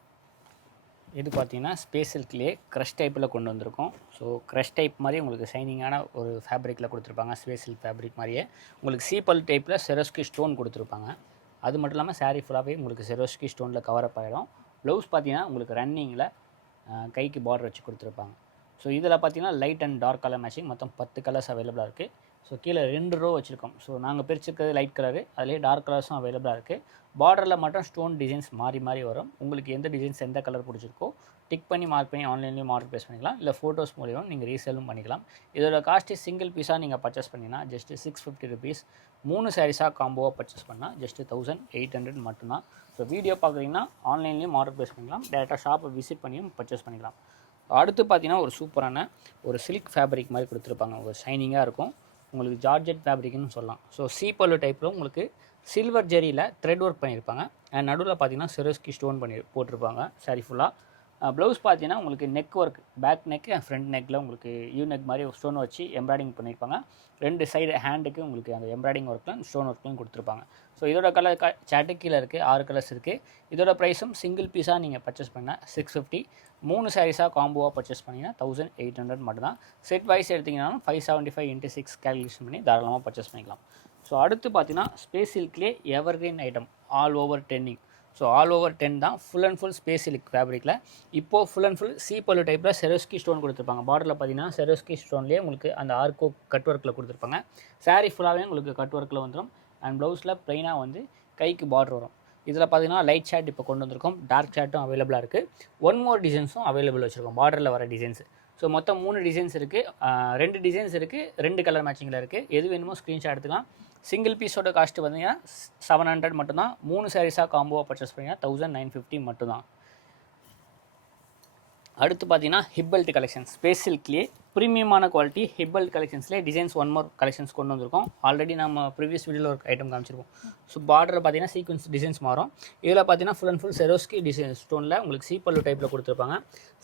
இது பார்த்தீங்கன்னா ஸ்பேஸ் சில்க்லேயே க்ரஷ் டைப்பில் கொண்டு வந்திருக்கோம். ஸோ க்ரஷ் டைப் மாதிரி உங்களுக்கு ஷைனிங்கான ஒரு ஃபேப்ரிக்கில் கொடுத்துருப்பாங்க. ஸ்பேஸ் சில்க் ஃபேப்ரிக் மாதிரியே உங்களுக்கு சீப்பல் டைப்பில் செரோஸ்கி ஸ்டோன் கொடுத்துருப்பாங்க. அது மட்டும் இல்லாமல் saree ஃபுல்லாகவே உங்களுக்கு செரோஸ்கி ஸ்டோனில் கவர் அப் ஆகிடும். ப்ளவுஸ் பார்த்தீங்கன்னா உங்களுக்கு ரன்னிங்கில் கைக்கு பார்டர் வச்சு கொடுத்துருப்பாங்க. ஸோ இதில் பார்த்தீங்கன்னா light and dark colour matching மொத்தம் 10 கலர்ஸ் அவைலபிளாக இருக்குது. ஸோ கீழே 2 ரோ வச்சுருக்கோம். ஸோ நாங்கள் பிரிச்சிருக்கிறது லைட் கலரு, அதிலே டார்க் கலர்ஸும் அவைலபிளாக இருக்குது. பார்டரில் மட்டும் ஸ்டோன் டிசைன்ஸ் மாறி மாறி வரும். உங்களுக்கு எந்த டிசைன்ஸ் எந்த கலர் பிடிச்சிருக்கோ டிக் பண்ணி மார்க் பண்ணி ஆன்லைன்லேயும் ஆர்டர் ப்ளேஸ் பண்ணிக்கலாம். இல்லை ஃபோட்டோஸ் மூலியம் நீங்கள் ரீசேலும் பண்ணிக்கலாம். இதோட காஸ்ட்டு சிங்கிள் பீஸாக நீங்கள் பர்ச்சேஸ் பண்ணிங்கன்னா ஜஸ்ட்டு 650 ருபீஸ். 3 சாரீஸாக காம்போவாக பர்ச்சேஸ் பண்ணால் ஜஸ்ட்டு 1800 மட்டும்தான். ஸோ வீடியோ பார்க்குறீங்கன்னா ஆன்லைன்லேயும் ஆர்டர் ப்ளேஸ் பண்ணிக்கலாம். டேரெக்டாக ஷாப்பை விசிட் பண்ணியும் பர்ச்சேஸ் பண்ணிக்கலாம். அடுத்து பார்த்தீங்கன்னா ஒரு சூப்பரான ஒரு சில்க் ஃபேப்ரிக் மாதிரி கொடுத்துருப்பாங்க. ஒரு ஷைனிங்காக இருக்கும். உங்களுக்கு ஜார்ஜெட் ஃபேப்ரிக்னு சொல்லலாம். ஸோ சீப்பல்லு டைப்பில் உங்களுக்கு சில்வர் ஜெரியில் த்ரெட் ஒர்க் பண்ணியிருப்பாங்க. அண்ட் நடுவில் பார்த்தீங்கன்னா செரோஸ்கி ஸ்டோன் போட்டிருப்பாங்க சாரி ஃபுல்லாக. ப்ளவுஸ் பார்த்தீங்கன்னா உங்களுக்கு neck work, back neck and front நெக்கில் உங்களுக்கு யூ நெக் மாதிரி ஸ்டோன் வச்சு எம்ப்ராய்டிங் பண்ணியிருப்பாங்க. 2 சைடு ஹேண்டுக்கு உங்களுக்கு அந்த எம்ப்ராய்டிங் ஒர்க்கில் ஸ்டோன் ஒர்க்லையும் கொடுத்துருப்பாங்க. ஸோ இதோட கலர் சாட்டு கீழே இருக்குது. 6 கலர்ஸ் இருக்குது. இதோட ப்ரைஸும் சிங்கிள் பீஸாக நீங்கள் பர்ச்சேஸ் பண்ணால் 650. 3 சாரீஸாக காம்போவாக பர்ச்சேஸ் பண்ணிங்கன்னா 1800 மட்டும்தான். செட் வைஸ் எடுத்திங்கனாலும் 575 × 6 கேல்குலேஷன் பண்ணி தாராளமாக பர்ச்சேஸ் பண்ணிக்கலாம். ஸோ அடுத்து பார்த்தீங்கன்னா ஸ்பேஸ் சில்க்லேயே எவர்கிரீன் ஐட்டம் ஆல் ஓவர் டென்னிங். ஸோ ஆல் ஓவர் 10 தான் full and full space silk ஃபேப்ரிக்கில். இப்போது ஃபுல் அண்ட் ஃபுல் சீப்பல்லு டைப்பில் செரோஸ்கி ஸ்டோன் கொடுத்துருப்பாங்க. பார்டரில் பார்த்தீங்கன்னா செரோஸ்கி ஸ்டோன்லேயே உங்களுக்கு அந்த ஆர்கோ கட் ஒர்க்கில் கொடுத்துருப்பாங்க. சாரீ ஃபுல்லாகவே உங்களுக்கு கட் ஒர்க்கில் வந்துடும். அண்ட் ப்ளவுஸில் ப்ளைனாக வந்து கைக்கு பார்டர் வரும். இதில் பார்த்தீங்கன்னா லைட் ஷேட் இப்போ கொண்டு வந்திருக்கோம். டார்க் ஷேட்டும் அவைலபிளாக இருக்குது. 1 மோர் டிசைன்ஸும் அவைலபிள் வச்சுருக்கோம். பார்டரில் வர டிசைன்ஸ். ஸோ மொத்தம் 3 டிசைன்ஸ் இருக்குது. 2 டிசைன்ஸ் இருக்குது. 2 கலர் மேட்சிங்கில் இருக்குது. எது வேணுமோ ஸ்க்ரீன்ஷாட் எடுத்துக்கலாம். சிங்கிள் பீஸோட காஸ்ட்டு பார்த்தீங்கன்னா 700 மட்டும்தான். 3 சாரீஸாக காம்போவாக பர்ச்சேஸ் பண்ணிங்கன்னா 1950 மட்டும்தான். அடுத்து பார்த்தீங்கன்னா ஹிப்பல்ட் கலெக்ஷன்ஸ். ஸ்பேஸ் சில்க்லேயே ப்ரீமியமான குவாலிட்டி ஹிப்பல்ட் கலெக்ஷன்ஸ்லேயே டிசைன்ஸ் 1 மோர் கலெக்ஷன்ஸ் கொண்டு வந்திருக்கோம். ஆல்ரெடி நம்ம ப்ரீவியஸ் வீடியோவில் ஒரு ஐட்டம் காமிச்சிருக்கோம். ஸோ பார்டர் பார்த்தீங்கன்னா சீக்வன்ஸ் டிசைன்ஸ் மாறும். இதில் பார்த்தீங்கன்னா full and full Swarovski design ஸ்டோனில் உங்களுக்கு சீப்பல்லு டைப்பில் கொடுத்துருப்பாங்க.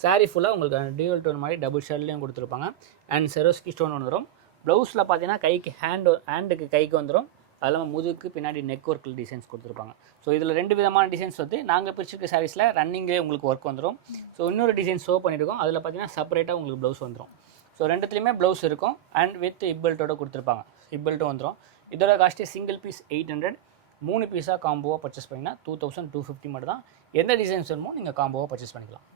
சாரீ ஃபுல்லாக உங்களுக்கு டியூவல் டோன் மாதிரி டபுள் ஷேட்லேயும் கொடுத்துருப்பாங்க. அண்ட் செரோஸ்கி ஸ்டோன் வந்துடும். ப்ளவுஸில் பார்த்தீங்கன்னா கைக்கு ஹேண்டுக்கு கைக்கு வந்துடும். அது இல்லாமல் முதுகுக்கு பின்னாடி நெக் ஒர்க்கில் டிசைன்ஸ் கொடுத்துருப்பாங்க. ஸோ இதில் 2 விதமான டிசைன்ஸ் வந்து நாங்கள் பிரிச்சிருக்க சாரீஸில் ரன்னிங்கே உங்களுக்கு ஒர்க் வந்துடும். ஸோ இன்னொரு டிசைன் ஷோ பண்ணியிருக்கோம். அதில் பார்த்தீங்கன்னா செப்பரேட்டாக உங்களுக்கு ப்ளவுஸ் வந்துடும். ஸோ 2த்துலேயுமே ப்ளவுஸ் இருக்கும். அண்ட் வித் ஹிப்பல்ட்டோட கொடுத்துருப்பாங்க. ஹிப்பல்ட்டும் வந்துடும். இதோட காஸ்ட்டு சிங்கிள் பீஸ் 800. 3 பீஸாக காம்போவாக பர்ச்சேஸ் பண்ணிங்கன்னா 2250 மட்டும் தான். எந்த டிசைன்ஸ் வேணுமோ நீங்கள் காம்போவாக பர்ச்சேஸ் பண்ணிக்கலாம்.